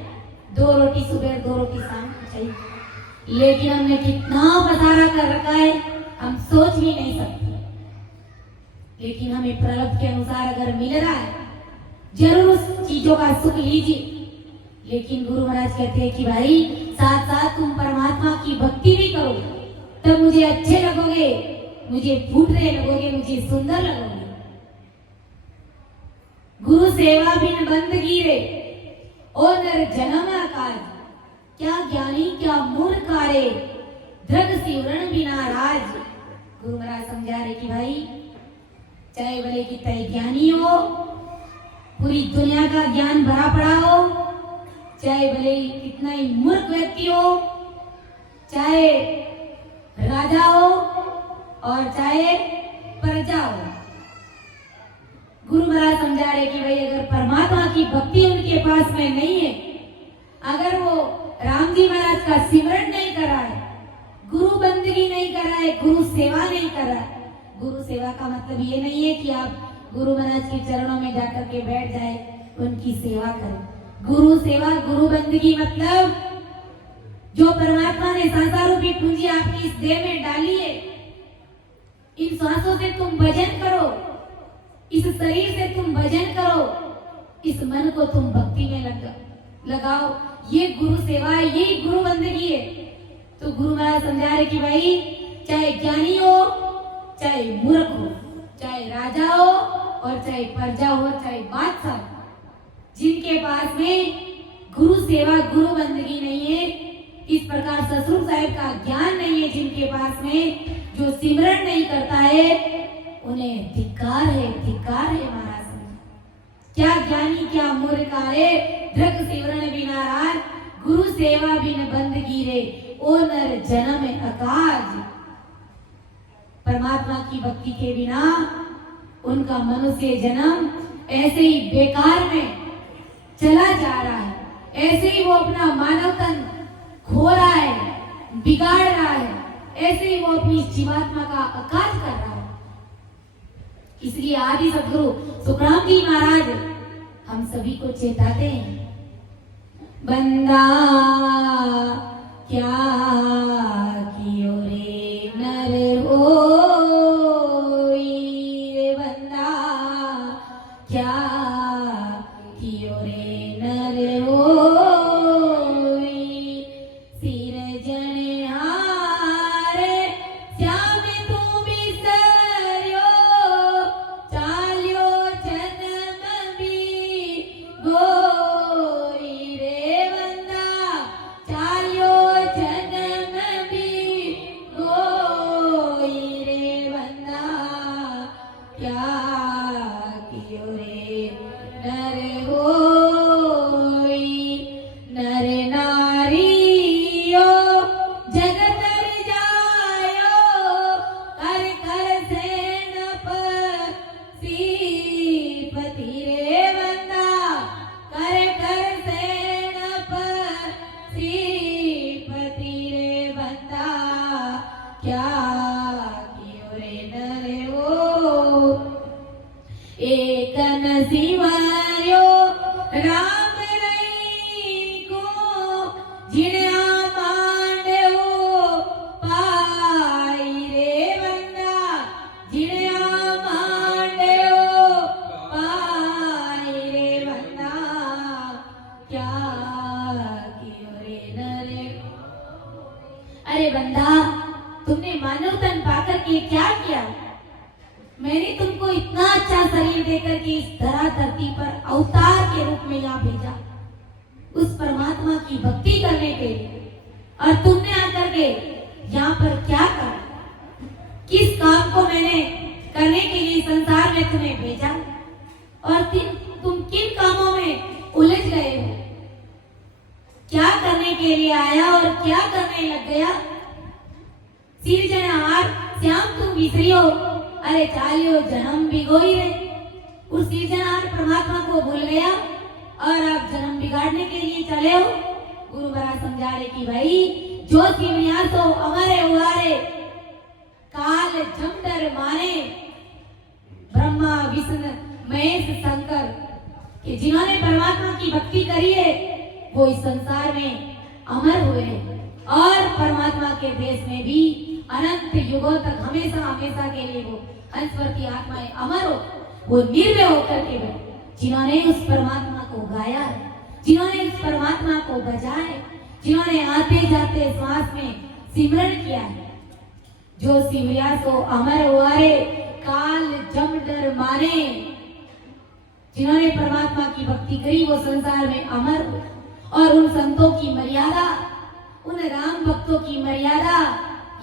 2 रोटी सुबह 2 रोटी शाम को चाहिए, लेकिन हमने कितना पसारा कर रखा है हम सोच भी नहीं सकते। लेकिन हमें प्रलब्ध के अनुसार अगर मिल रहा है जरूर उस चीजों का सुख लीजिए। लेकिन गुरु महाराज कहते हैं कि भाई साथ साथ तुम परमात्मा की भक्ति भी करो, तब मुझे अच्छे लगोगे, मुझे फूट रहे लगोगे, मुझे सुंदर लगोगे। गुरु सेवा बिन बंदगी रे ओ नर जन्म काज, क्या ज्ञानी क्या मूर्ख रे दृढ़ सिमरन बिना राज। गुरु महाराज समझा रहे कि भाई चाहे भले कितना ज्ञानी हो, पूरी दुनिया का ज्ञान भरा पड़ा हो, चाहे भले कितना ही मूर्ख व्यक्ति हो, चाहे राजा हो और चाहे प्रजा हो, गुरु महाराज समझा रहे कि भाई अगर परमात्मा की भक्ति उनके पास में नहीं है, अगर वो राम जी महाराज का सिमरन नहीं कर रहा है, गुरु बंदगी नहीं कर रहा है, गुरु सेवा नहीं कर रहा है। गुरु सेवा का मतलब ये नहीं है कि आप गुरु महाराज के चरणों में जाकर के बैठ जाए, उनकी सेवा करें। गुरु सेवा, गुरु बंदगी मतलब जो परमात्मा ने संसार रूपी पूंजी आपकी इस देह में डाली है, इन श्वासों से तुम भजन करो, इस शरीर से तुम भजन करो, इस मन को तुम भक्ति में लगाओ। ये गुरु सेवा है, यही गुरु बंदगी है। तो गुरु महाराज समझा रहे कि भाई चाहे ज्ञानी हो, चाहे मूर्ख हो, चाहे राजा हो और चाहे प्रजा हो, चाहे बादशाह, जिनके पास में गुरु सेवा गुरु बंदगी नहीं है, इस प्रकार ससुर साहिब का ज्ञान नहीं है, जिनके पास में जो सिमरन नहीं करता है, उन्हें धिक्कार है महाराज। क्या ज्ञानी क्या मूर्ख रे, धृक सिमरन बिना राज, गुरु सेवा बिन बंदगी रे, ओ नर जन्म अकाज। परमात्मा की भक्ति के बिना उनका मनुष्य जन्म ऐसे ही बेकार में चला जा रहा है, ऐसे ही वो अपना मानव तन खो रहा है, बिगाड़ रहा है, ऐसे ही वो अपनी जीवात्मा का आकाश कर रहा है। इसलिए आदि सदगुरु सुखराम जी महाराज हम सभी को चेताते हैं, बंदा क्या कियो रे नर होई, रे बंदा क्या कियो रे नर होई, सिरजन हारे श्याम तू बिसर्यो, चाल्यो जन्म भी गोई, रे बंदा चाल्यो जन्म भी गोई, रे बंदा क्या कियो रे नर होई, नर नारियो जगतर जायो, कर कर सेनापति रे बंदा, कर सेनापति रे बंदा, क्या कियो रे नर हो, एक नसीवायो राम रई को, जिन्या मांडो पाई, रे बंदा जिन्या मांडो पाई, रे बंदा क्या कियो रे नरे। अरे बंदा, तुमने मानव तन पाकर के क्या किया? मैंने तुमको इतना अच्छा शरीर देकर के इस धरा धरती पर अवतार के रूप में यहाँ भेजा, उस परमात्मा की भक्ति करने के लिए, और तुमने आकर के यहाँ पर क्या करा? किस काम को मैंने करने के लिए संसार में तुम्हें भेजा, और तुम किन कामों में उलझ गए हो? क्या करने के लिए आया और क्या करने लग गया? सिरजनहार श्याम तुम बिसरियो, अरे चालियो जन्म बिगोई रे। उस सिरजनहार परमात्मा को भूल गया और आप जन्म बिगाड़ने के लिए चले हो। गुरु महाराज समझा रहे कि भाई जो शिवन्यास हो अमरे उहारे, काल जमदर माने, ब्रह्मा विष्णु महेश शंकर कि जिन्होंने परमात्मा की भक्ति करी है वो इस संसार में अमर हुए, और परमात्मा के देश में भी अनंत युगों तक हमेशा हमेशा के लिए वो हंसवर्ती आत्माएं अमर हो, वो निर्भय होकर के जिन्होंने उस परमात्मा को गाया है, जिन्होंने उस परमात्मा को बजाया है, जिन्होंने आते जाते श्वास में सिमरन किया है। जो शिवन्यास हो अमर हुआरे, काल जम डर माने, जिन्होंने परमात्मा की भक्ति करी वो संसार में अमर हो। और उन संतों की मर्यादा, उन राम भक्तों की मर्यादा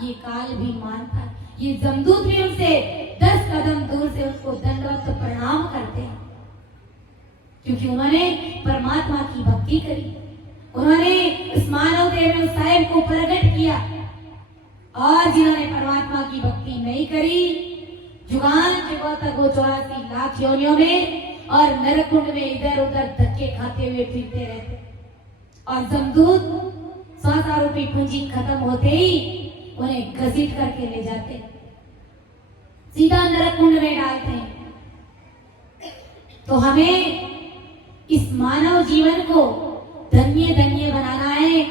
ये काल भी मानता है। ये जमदूत भी उनसे 10 कदम दूर से उसको दंडवत प्रणाम करते हैं, क्योंकि उन्होंने परमात्मा की भक्ति करी, उन्होंने इस मानव देह में उस साहिब को प्रकट किया। और जिन्होंने परमात्मा की भक्ति नहीं करी, जुगान जुगों तक वो 84 लाख योनियों में और नरकुंड में इधर उधर धक्के खाते हुए फिरते रहते। और जमदूत स्वासारूपी पूंजी खत्म होते ही उन्हें घसीट करके ले जाते, सीधा नरकुंड में डालते हैं। तो हमें इस मानव जीवन को धन्य धन्य बनाना है,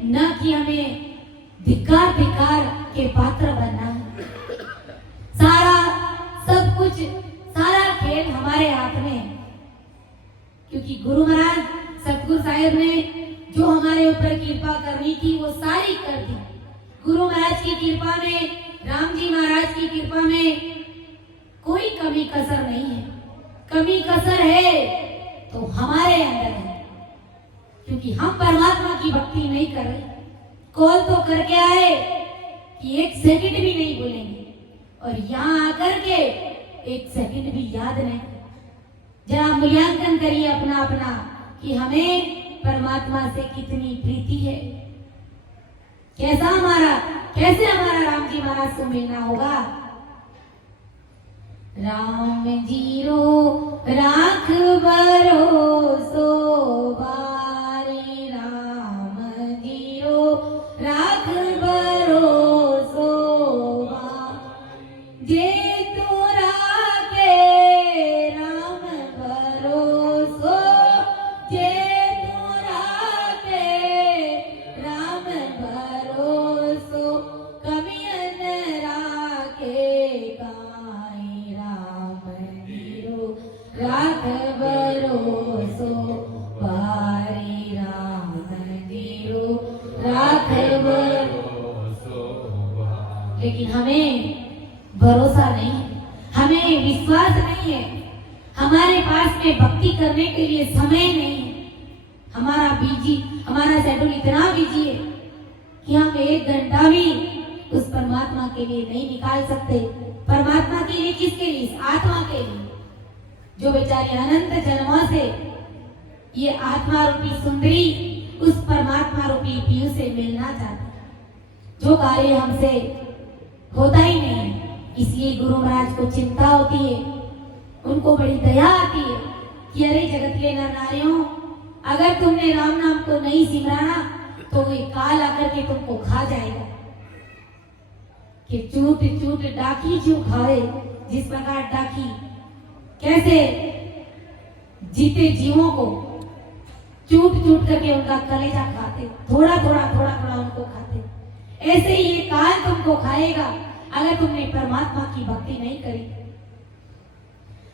न कि हमें धिक्कार धिक्कार के पात्र बनना है। सारा सब कुछ, सारा खेल हमारे हाथ में है, क्योंकि गुरु महाराज सतगुरु साहिब ने जो हमारे ऊपर कृपा करनी थी वो सारी कर दी। गुरु महाराज की कृपा में, राम जी महाराज की कृपा में कोई कमी कसर नहीं है। कमी कसर है तो हमारे अंदर है, क्योंकि हम परमात्मा की भक्ति नहीं कर रहे। कॉल तो करके आए कि एक सेकंड भी नहीं भूलेंगे, और यहाँ आकर के एक सेकंड भी याद नहीं। जरा मूल्यांकन करिए अपना अपना कि हमें परमात्मा से कितनी प्रीति है। कैसे हमारा राम जी महाराज से मिलना होगा। राम जीरो राख भरोसो बारी, राम जीरो राख भरोसो बारी, जे तोरा के राम भरोसो, जे तोरा के राम भरोसो, कमियन राखे काई, राम जीरो राख भरोसो बारी, राम जीरो राख भरोसो बारी। लेकिन हमें भरोसा नहीं, हमें विश्वास नहीं है, हमारे पास में भक्ति करने के लिए समय नहीं है। हमारा शेड्यूल इतना बिजी है कि हम 1 घंटा भी उस परमात्मा के लिए नहीं निकाल सकते। परमात्मा के लिए, किसके लिए? इस आत्मा के लिए, जो बेचारी अनंत जन्मों से ये आत्मा रूपी सुंदरी उस परमात्मा रूपी पीयू से मिलना चाहती है। जो कार्य हमसे होता ही नहीं, इसलिए गुरु महाराज को चिंता होती है, उनको बड़ी दया आती है कि अरे जगत के नर नारियों, अगर तुमने राम नाम को नहीं सिमराना तो ये काल आकर के तुमको खा जाएगा। कि चूट चूट डाकी जो खाए, जिस प्रकार डाकी कैसे जीते जीवों को चूट चूट करके उनका कलेजा खाते, थोड़ा थोड़ा उनको खाते, ऐसे ही ये काल तुमको खाएगा अगर तुमने परमात्मा की भक्ति नहीं करी।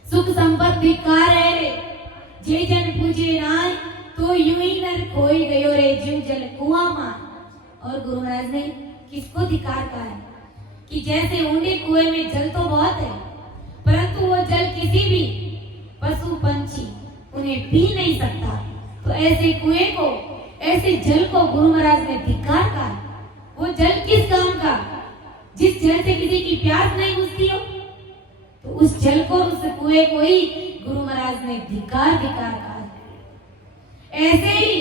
सुख संपत्ति धिक्कार है रे, जे जन पूजे नाय, तो यूं ही नर खोई गयो रे, जीव जल कुआं मान। और गुरु महाराज ने किसको धिक्कार कहा है कि जैसे ऊंडे कुएं में जल तो बहुत है, परंतु वो जल किसी भी पशु पंछी उन्हें पी नहीं सकता। तो ऐसे कुएं को, ऐसे जल को गुरु महाराज ने धिक्कार कहा। वो जल किस काम का? जिस जल से किसी की प्यास नहीं बुझती हो, तो उस जल को, उस कुएं को ही गुरु महाराज ने धिक्कार कहा है। ऐसे ही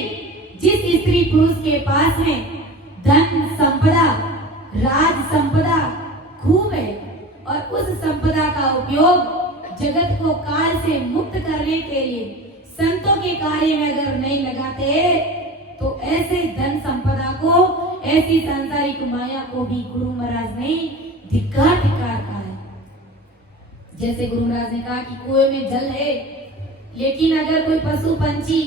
जिस स्त्री पुरुष के पास में धन संपदा, राज संपदा खूब है, और उस संपदा का उपयोग जगत को काल से मुक्त करने के लिए संतों के कार्य में अगर नहीं लगाते, तो ऐसे धन संपदा को, ऐसी सांसारिक माया को भी गुरु महाराज ने धिक्कार कहा है। जैसे गुरु महाराज ने कहा कि कुएं में जल है, लेकिन अगर कोई पशु पंछी,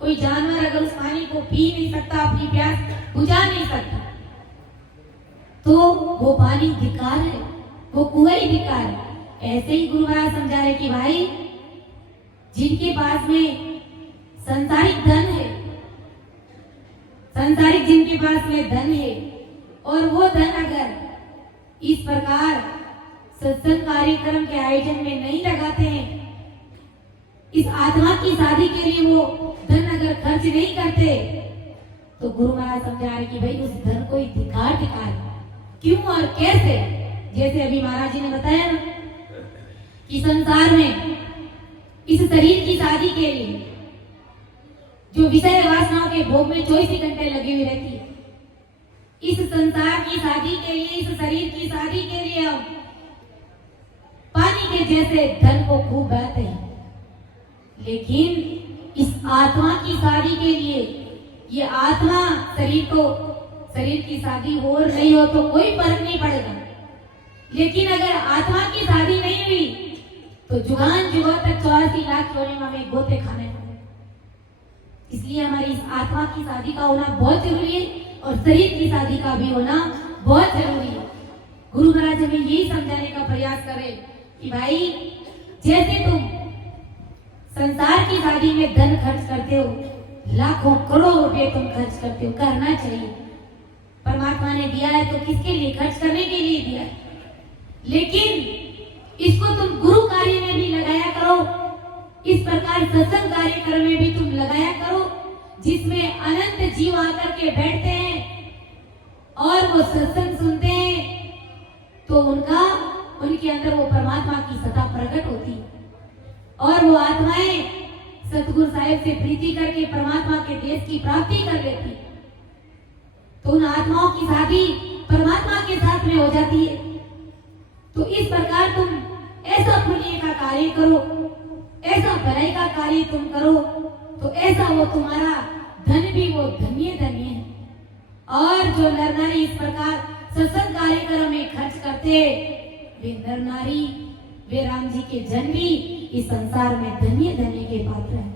कोई जानवर अगर उस पानी को पी नहीं सकता, अपनी प्यास बुझा नहीं सकता, तो वो पानी धिक्कार है, वो कुएं ही धिक्कार है। ऐसे ही गुरु महाराज समझा रहे कि भाई, जिनके पास में संसारिक धन है, संसारिक जिनके पास में धन है, और वो धन अगर इस प्रकार सत्संग कार्यक्रम के आयोजन में नहीं लगाते हैं, इस आत्मा की शादी के लिए वो धन अगर खर्च नहीं करते, तो गुरु महाराज समझा रहे कि भाई उस धन को धिक्कार क्यों और कैसे। जैसे अभी महाराज जी ने बताया ना कि संसार में इस शरीर की शादी के लिए जो विषय वासनाओं के भोग में 24 घंटे लगी हुई रहती है, इस संसार की शादी के लिए, इस शरीर की शादी के लिए हम पानी के जैसे धन को खूब बहते हैं, लेकिन इस आत्मा की शादी के लिए, ये आत्मा शरीर की शादी हो और नहीं हो तो कोई फर्क नहीं पड़ेगा, लेकिन अगर आत्मा की शादी नहीं हुई तो जुगान जुगा तक 84 लाख योनियों में गोते खाने पड़े। इसलिए हमारी इस आत्मा की शादी का होना बहुत जरूरी है और शरीर की शादी का भी होना बहुत जरूरी है। गुरु महाराज हमें यही समझाने का प्रयास करे कि भाई जैसे तुम संसार की शादी में धन खर्च करते हो, लाखों करोड़ों रुपए तुम खर्च करते हो, करना चाहिए। परमात्मा ने दिया है तो किसके लिए? खर्च करने के लिए दिया है। लेकिन इसको तुम गुरु कार्य में भी लगाया करो, इस प्रकार सत्संग कार्यक्रम में भी तुम लगाया करो, जिसमें अनंत जीव आकर के बैठते हैं और वो सत्संग सुनते हैं, तो उनके अंदर वो परमात्मा की सत्ता प्रकट होती है और वो आत्माएं सतगुरु साहिब से प्रीति करके परमात्मा के देश की प्राप्ति कर लेती। तो उन आत्माओं की शादी परमात्मा के साथ में हो जाती है। तो इस प्रकार तुम ऐसा पुण्य का कार्य करो, ऐसा भलाई का कार्य तुम करो, तो ऐसा वो तुम्हारा धन भी वो धन्य धन्य है। और जो नर नारी इस प्रकार सत्संग कार्यक्रम में खर्च करते, वे नर नारी, वे राम जी के जन भी इस संसार में धन्य धन्य के पात्र हैं।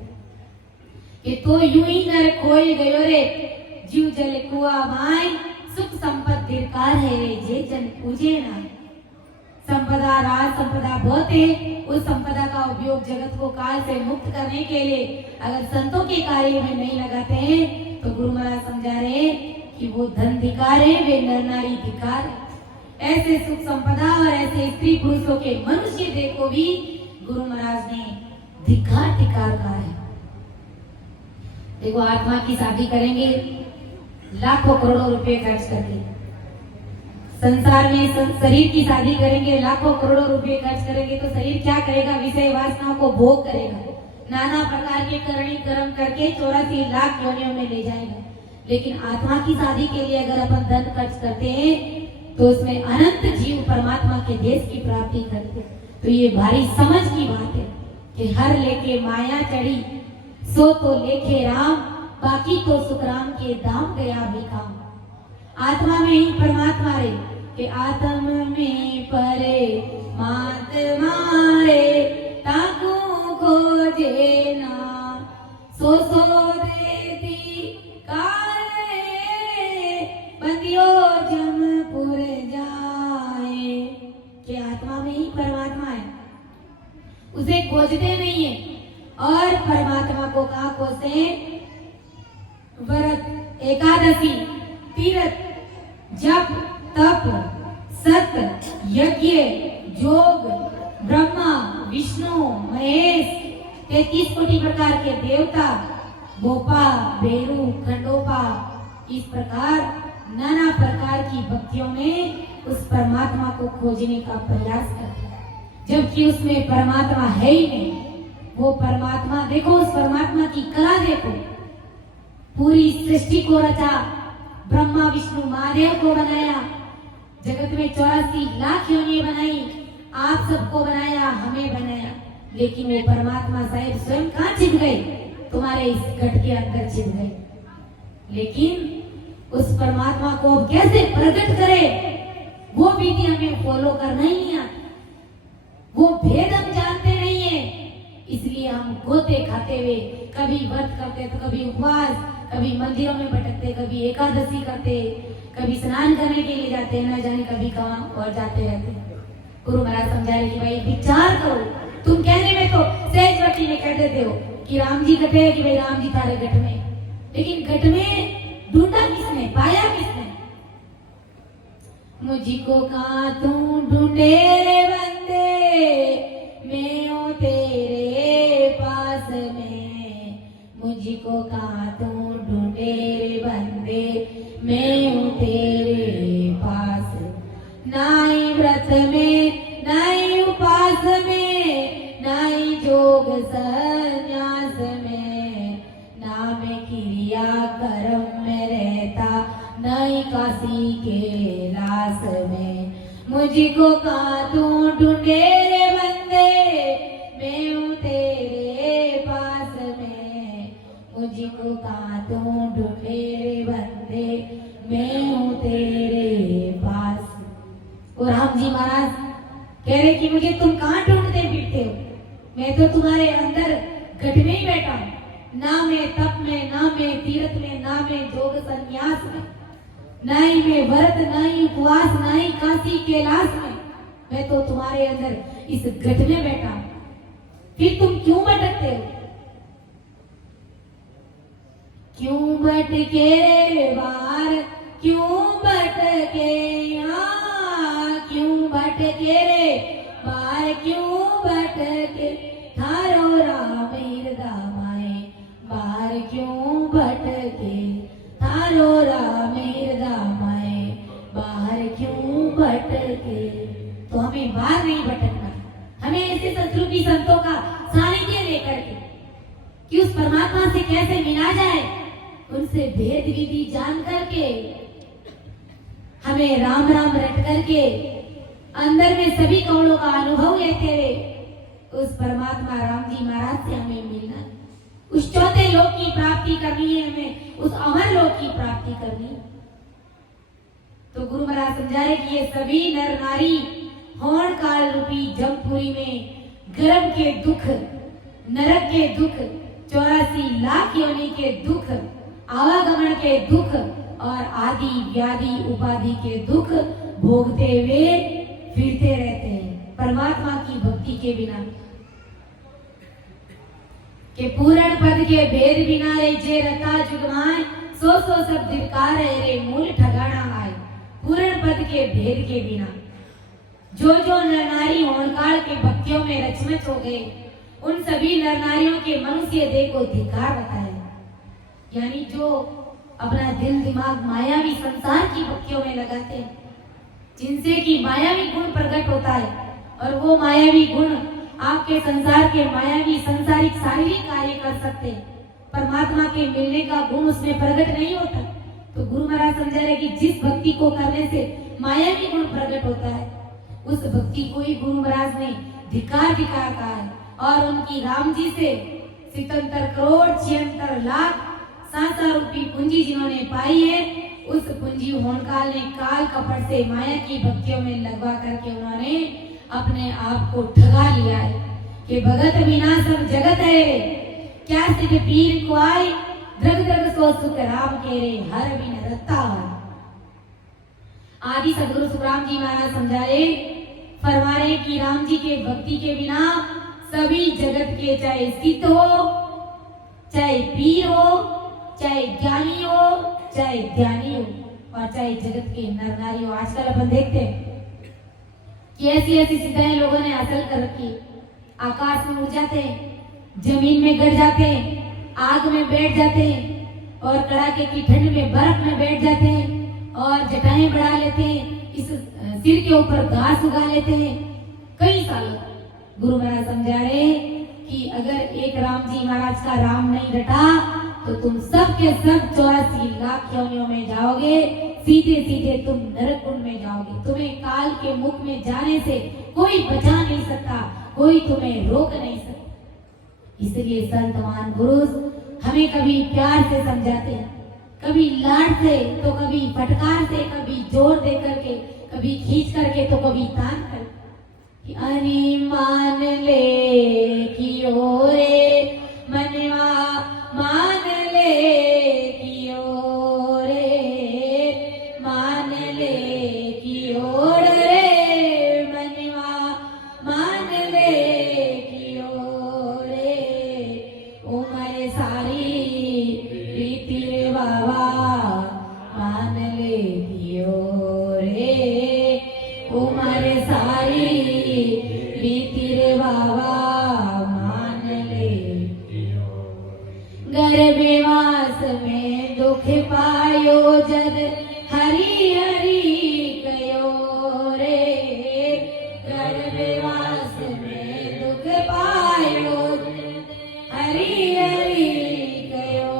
कि तो यूं ही नर खोए गयो रे, जीव जल कुआ माय, सुख संपद दीर्घकार है रे, जे जन पूजे ना। संपदा राज संपदा बहुत है, उस संपदा का उपयोग जगत को काल से मुक्त करने के लिए अगर संतों के कार्य में नहीं लगाते हैं, तो गुरु महाराज समझा रहे कि वो धन धिकार है, वे नर नारी धिकार है। ऐसे सुख संपदा और ऐसे स्त्री पुरुषों के मनुष्य देह को भी गुरु महाराज ने धिकार धिकार कहा है। देखो, आत्मा की शादी करेंगे लाखों करोड़ों रुपए खर्च करके, संसार में शरीर की शादी करेंगे लाखों करोड़ों रुपए खर्च करेंगे, तो शरीर क्या करेगा? विषय वासनाओं को भोग करेगा, नाना प्रकार के करणी कर्म करके 84 लाख योनियों में ले जाएगा। लेकिन आत्मा की शादी के लिए अगर अपन धन खर्च करते हैं, तो उसमें अनंत जीव परमात्मा के देश की प्राप्ति करते। तो ये भारी समझ की बात है कि हर लेके माया चढ़ी, सो तो लेखे राम, बाकी तो सुखराम के दाम गया भी काम। आत्मा में ही परमात्मा रे, कि आत्म में परे मात मारे, ताकू खोजे ना, सो देती कारे, बंदियो जमपुर जाए। कि आत्मा में ही परमात्मा है, उसे खोजते नहीं है। और परमात्मा को कहाँ खोजते? व्रत, एकादशी, तीर्थ, जप, तप, सत्य, यज्ञ, योग, ब्रह्मा, विष्णु, महेश, 33 कोटि प्रकार के देवता, गोपा, बेरू, खंडोपा, इस प्रकार नाना प्रकार की भक्तियों में उस परमात्मा को खोजने का प्रयास करते हैं, जबकि उसमें परमात्मा है ही नहीं। वो परमात्मा, देखो उस परमात्मा की कला देखो, पूरी सृष्टि को रचा, ब्रह्मा विष्णु महादेव को बनाया, जगत में 84 लाख योनि बनाई, आप सबको बनाया, हमें बनाया। लेकिन वो परमात्मा साहिब स्वयं कहाँ छिप गए? तुम्हारे इस घट के अंदर छिप गए। लेकिन उस परमात्मा को अब कैसे प्रकट करे, वो विधि हमें फॉलो करना ही नहीं आता, वो भेद हम जानते नहीं है। इसलिए हम गोते खाते हुए कभी व्रत करते तो कभी उपवास, कभी मंदिरों में भटकते, कभी एकादशी करते, कभी स्नान करने के लिए जाते, न जाने कभी कहाँ और जाते रहते। गुरु महाराज समझा रहे कि भाई विचार करो, तुम कहने में तो सहज वटी में कह देते हो कि राम जी घटे है, कि भाई राम जी थारे घट में, लेकिन घट में ढूंढा किसने, पाया किसने? मुझको कहाँ तू ढूंढे रे बंदे, मैं हूँ तेरे पास में। मुझको कहाँ तू ढूंढे रे बंदे, मैं हूँ तेरे पास। नाई व्रत में, नाई उपास में, नाई जोग संन्यास में, ना मैं क्रिया कर्म में रहता, नाई काशी के लास में। मुझको कहाँ तू ढूंढे रे बंदे, मैं हूँ तेरे पास में। मुझको कहाँ तू ढूंढे रे बंदे, मैं हूँ तेरे पास। और राम जी महाराज कह रहे कि मुझे तुम कहाँ ढूंढते फिरते हो, मैं तो तुम्हारे अंदर घट में ही बैठा हूँ। ना मैं तप में, ना मैं तीर्थ में, ना मैं योग संन्यास में, ना ही मैं व्रत, ना ही उपवास, ना ही काशी कैलाश में। मैं तो तुम्हारे अंदर इस गठ में बैठा हूं। फिर तुम क्यों भटकते हो? क्यों भटके रे बार, क्यों भटके, क्यों भटके रे बार, क्यों भटके, थारो राम हृदय बार क्यों भटके, थारो राम हृदय बाहर क्यों भटके। तो हमें बाहर नहीं भटकना, हमें ऐसे सतरूपी संतों का सानिध्य लेकर के कि उस परमात्मा से कैसे मिला जाए, उनसे भेद विधि जान करके, हमें राम राम रट करके अंदर में सभी कौड़ों का अनुभव लेते हुए उस परमात्मा राम जी महाराज से हमें मिलना, उस चौथे लोक की प्राप्ति करनी है, हमें उस अमर लोक की प्राप्ति करनी है। तो गुरु महाराज समझा रहे कि ये सभी नर नारी होण काल रूपी जमपुरी में गर्भ के दुख, नरक के दुख, 84 लाख योनि के दुख, आवागमन के दुख और आदि व्याधि उपाधि के दुख भोगते हुए फिरते रहते हैं परमात्मा की भक्ति के बिना। के पूर्ण पद के भेद बिना रे जे रता जुगमाय, सो सब धिक्कार है रे मूल ठगाना आए। पूर्ण पद के भेद के बिना जो नर नारी होणकाल के भक्तियों में रचमच हो गए, उन सभी नर नारियों के मनुष्य देह को धिक्कार बताया। यानी जो अपना दिल दिमाग मायावी संसार की भक्तियों में लगाते हैं, जिनसे कि मायावी गुण प्रकट होता है, और वो मायावी गुण आपके संसार के मायावी संसारिक शारीरिक कार्य कर सकते हैं, परमात्मा के मिलने का गुण उसमें प्रकट नहीं होता। तो गुरु महाराज समझा रहे कि जिस भक्ति को करने से मायावी गुण प्रकट होता है, उस भक्ति को ही गुरु महाराज ने धिक्कार कहा है। और उनकी राम जी से 77 करोड़ 76 लाख सांसा रूपी पूंजी जिन्होंने पाई है, उस पूंजी होणकाल ने काल कपट से माया की भक्तियों में लगवा करके उन्होंने अपने आप को ठगा लिया है कि भगत बिना सब जगत है, क्या सिद्ध पीर को आए, द्रग द्रग सो सुख राम के रे, हर बिन रत्ता। आदि सदगुरु सुखराम जी महाराज समझाए, फरमा रहे कि राम जी के भक्ति के बिना सभी जगत के, चाहे सिद्ध हो, चाहे पीर हो, चाहे ज्ञानी हो, चाहे ध्यानी हो, और चाहे जगत के नर नारी हो। आजकल अपन देखते हैं कि ऐसी ऐसी सिद्धाएं लोगों ने हासिल कर रखी, आकाश में उड़ जाते हैं, जमीन में गड़ जाते हैं, आग में बैठ जाते हैं, और कड़ाके की ठंड में बर्फ में बैठ जाते हैं, और जटाएं बढ़ा लेते हैं, इस सिर के ऊपर घास उगा लेते हैं कई सालों। गुरु महाराज समझा रहे कि अगर एक राम जी महाराज का राम नहीं रटा तो तुम सब के सब 84 लाख योनियों में जाओगे, सीधे सीधे तुम नरक कुंड में जाओगे। तुम्हें काल के मुख में जाने से कोई बचा नहीं सकता, कोई तुम्हें रोक नहीं सकता। इसलिए संतवान गुरुज हमें कभी प्यार से समझाते हैं, कभी लाड से, तो कभी फटकार से, कभी जोर दे करके, कभी खींच करके, तो कभी तान कर कि अरे मान ले कि ओ रे मनवा, मान ले कि ओ रे, मान ले कि ओ रे मनवा, मान ले कि ओ रे, उमर सारी प्रीति रे बाबा, मान ले कि ओ रे, उमर सारी प्रीति रे बाबा, मान ले। गर्भवास में दुख पायो जद, हरि हरि कयो रे, गर्भवास में दुख पायो जद, हरि हरि कयो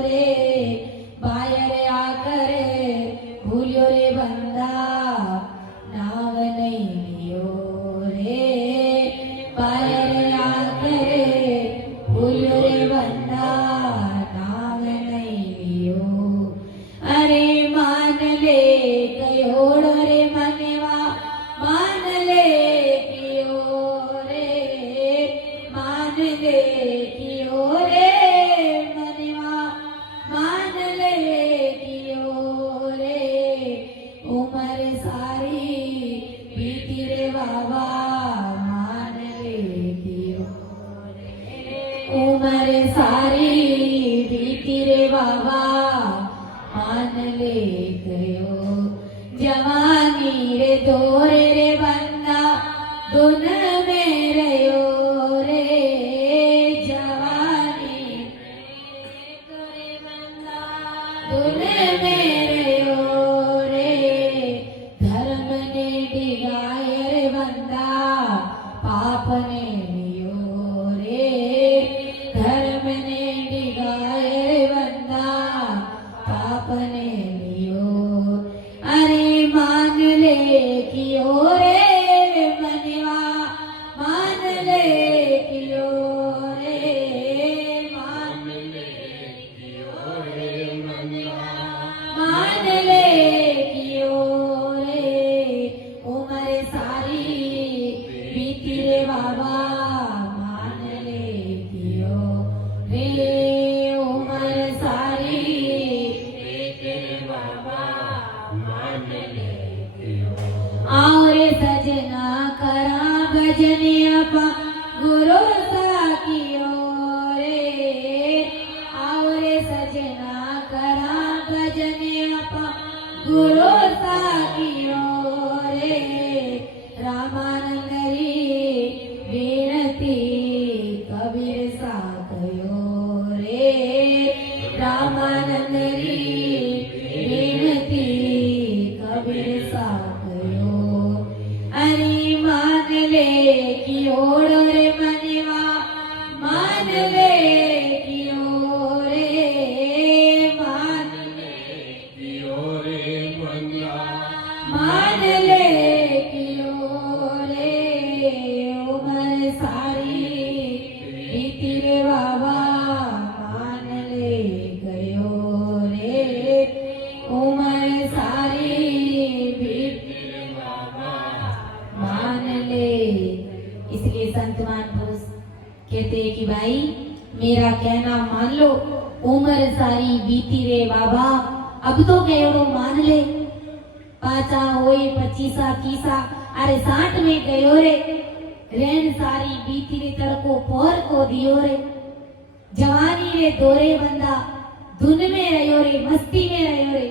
रे, बायर आकर भूलियो रे बंदा, नाम नहीं लियो रे, बायर आकर भूलियो रे बंदा, नाम नहीं लियो। अरे रे बाबा मान ले कियो उम्र सारी बीती रे बाबा मान ले गयो जवानी रे दोरे रे बंदा दुन में रयो रे जवानी तोरे बंदा दुन में रयो रे धर्म ने डिगाय रे बंदा पाप ने लियो रे धर्म ने डिगाय रे बंदा पाप ने लियो अरे मान ले कियो रे मनवा मान ले कियो रे मान ले कियो रे मनवा मान ले कियो रे उम्र सारी बीती रे बाबा मान ले कियो रे उम्र सारी बीती रे बाबा मान ले आओ रे सजना करा भजन अपा गुरु साकियो रे आओ रे सजना करा भजन अपा गुरु साकियो रे रामानंद री विनती कबीर साकयो रे रामानंद री विनती कबीर साकयो अरे मान ले कियोड़ रे मनवा मान ले कियो रे मान ले कियो रे मनवा मान ले कियो रे उम्र सारी बीती रे बाबा मान ले गयो रे उम्र सारी बीती रे बाबा मान ले इसलिए संत महापुरुष कहते हैं कि भाई मेरा कहना मान लो उम्र सारी बीती रे बाबा अब तो कहो मान ले पाचा होए 25 30 अरे 60 में गयो रे रेन सारी बीती रे तड़को पोर को दियो रे जवानी रे दोरे बंदा धुन में रहो रे मस्ती में रहो रे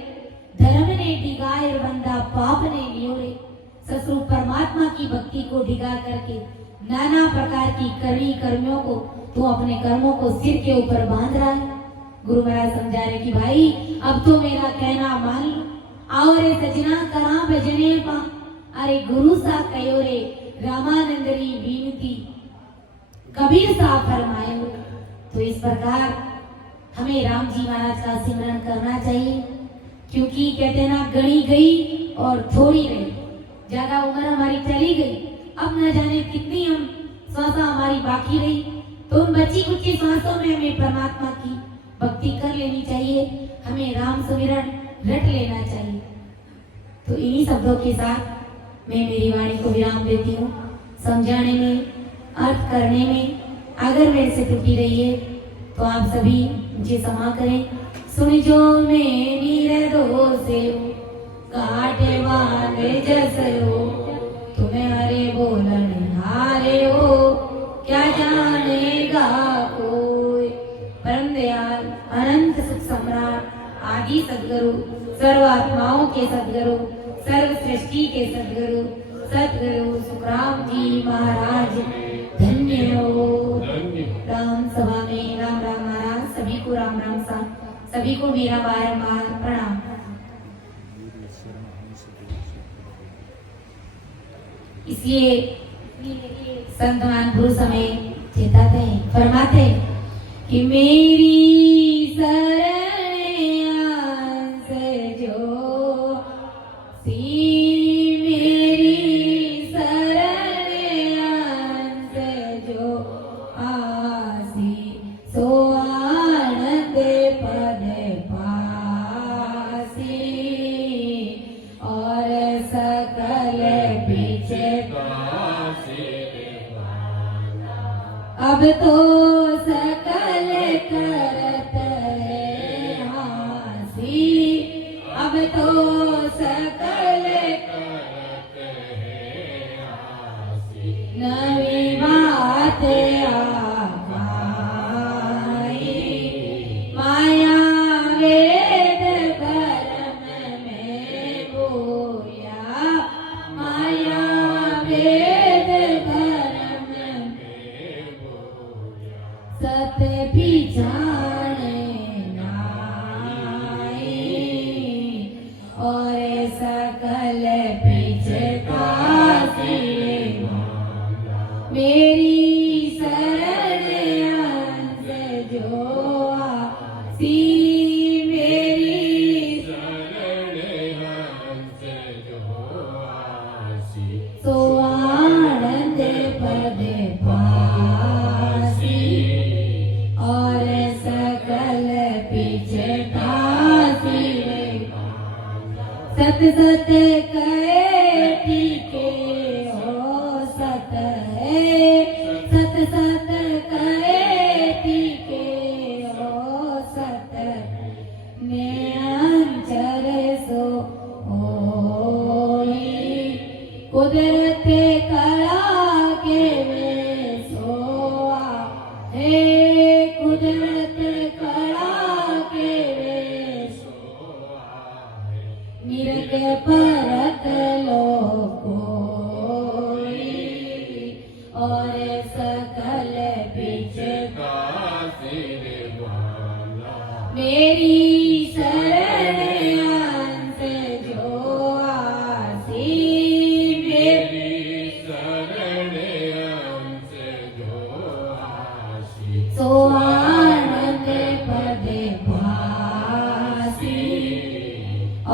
धर्म ने डिगाए बंदा पाप ने लियो रे ससुर परमात्मा की भक्ति को डिगा करके नाना प्रकार की करनी कर्मियों को तू अपने कर्मों को सिर के ऊपर बांध रहा है गुरु महाराज समझा रहे कि भाई अब तो मेरा कहना मान लो आओ रे सजना करा भजने पा अरे गुरु सा कयो रे रामानंद री विनती कबीर सा फरमायो तो इस प्रकार हमें राम जी महाराज का सिमरन करना चाहिए क्योंकि कहते ना गणी गई और थोड़ी रही ज्यादा उम्र हमारी चली गई अब न जाने कितनी हम श्वासा हमारी बाकी रही तो उन बची कुछ श्वासों में हमें परमात्मा की भक्ति कर लेनी चाहिए हमें राम सुमिरन रट लेना चाहिए तो इन्हीं शब्दों के साथ मैं मेरी वाणी को विराम देती हूँ समझाने में अर्थ करने में अगर मेरे से त्रुटि रही है तो आप सभी मुझे क्षमा करें सुन जो मैं नीर दो से काटे वाले जैसे हो तुम्हें हरे बोलन हारे हो क्या जानेगा कोई परम दयाल अनंत सुख सम्राट आदि सदगुरु सर्वात्माओं के सदगुरु सर्व सृष्टि के सदगुरु सदगुरु सुखराम जी महाराज धन्य हो राम सभा में राम राम महाराज सभी को राम राम सा सभी को मेरा बारंबार प्रणाम इसलिए संत महापुरुष हमें चेताते हैं फरमाते हैं कि मेरी शरण से जो सी मेरी शरण से जो आसी सो आनंद पद पासी और सकल पीछे अब तो सकल करत है हासी अब तो सकल करत है ते आखाई माया वेद कर्म में बोया माया वेद कर्म सत पिछाने नाई और सकल पिछता मेरी शरण अंश जो आसी मेरी सो आनंद पद पासी और सकल पिछतासी सत सत कहे टीके हो सत है सत सत कहे टीके हो सत ने अंचर सो होई कुदरत कला के वे सोआ हे कुदरत कला के वे निरग परत लोकोई और सकल पिछता मेरी शरण अंश जो आसी मेरी सो आनंद पद पासी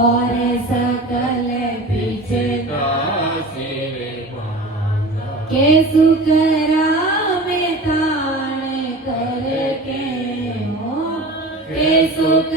और सकल पिछता के सुख राम तान करके हो के सुख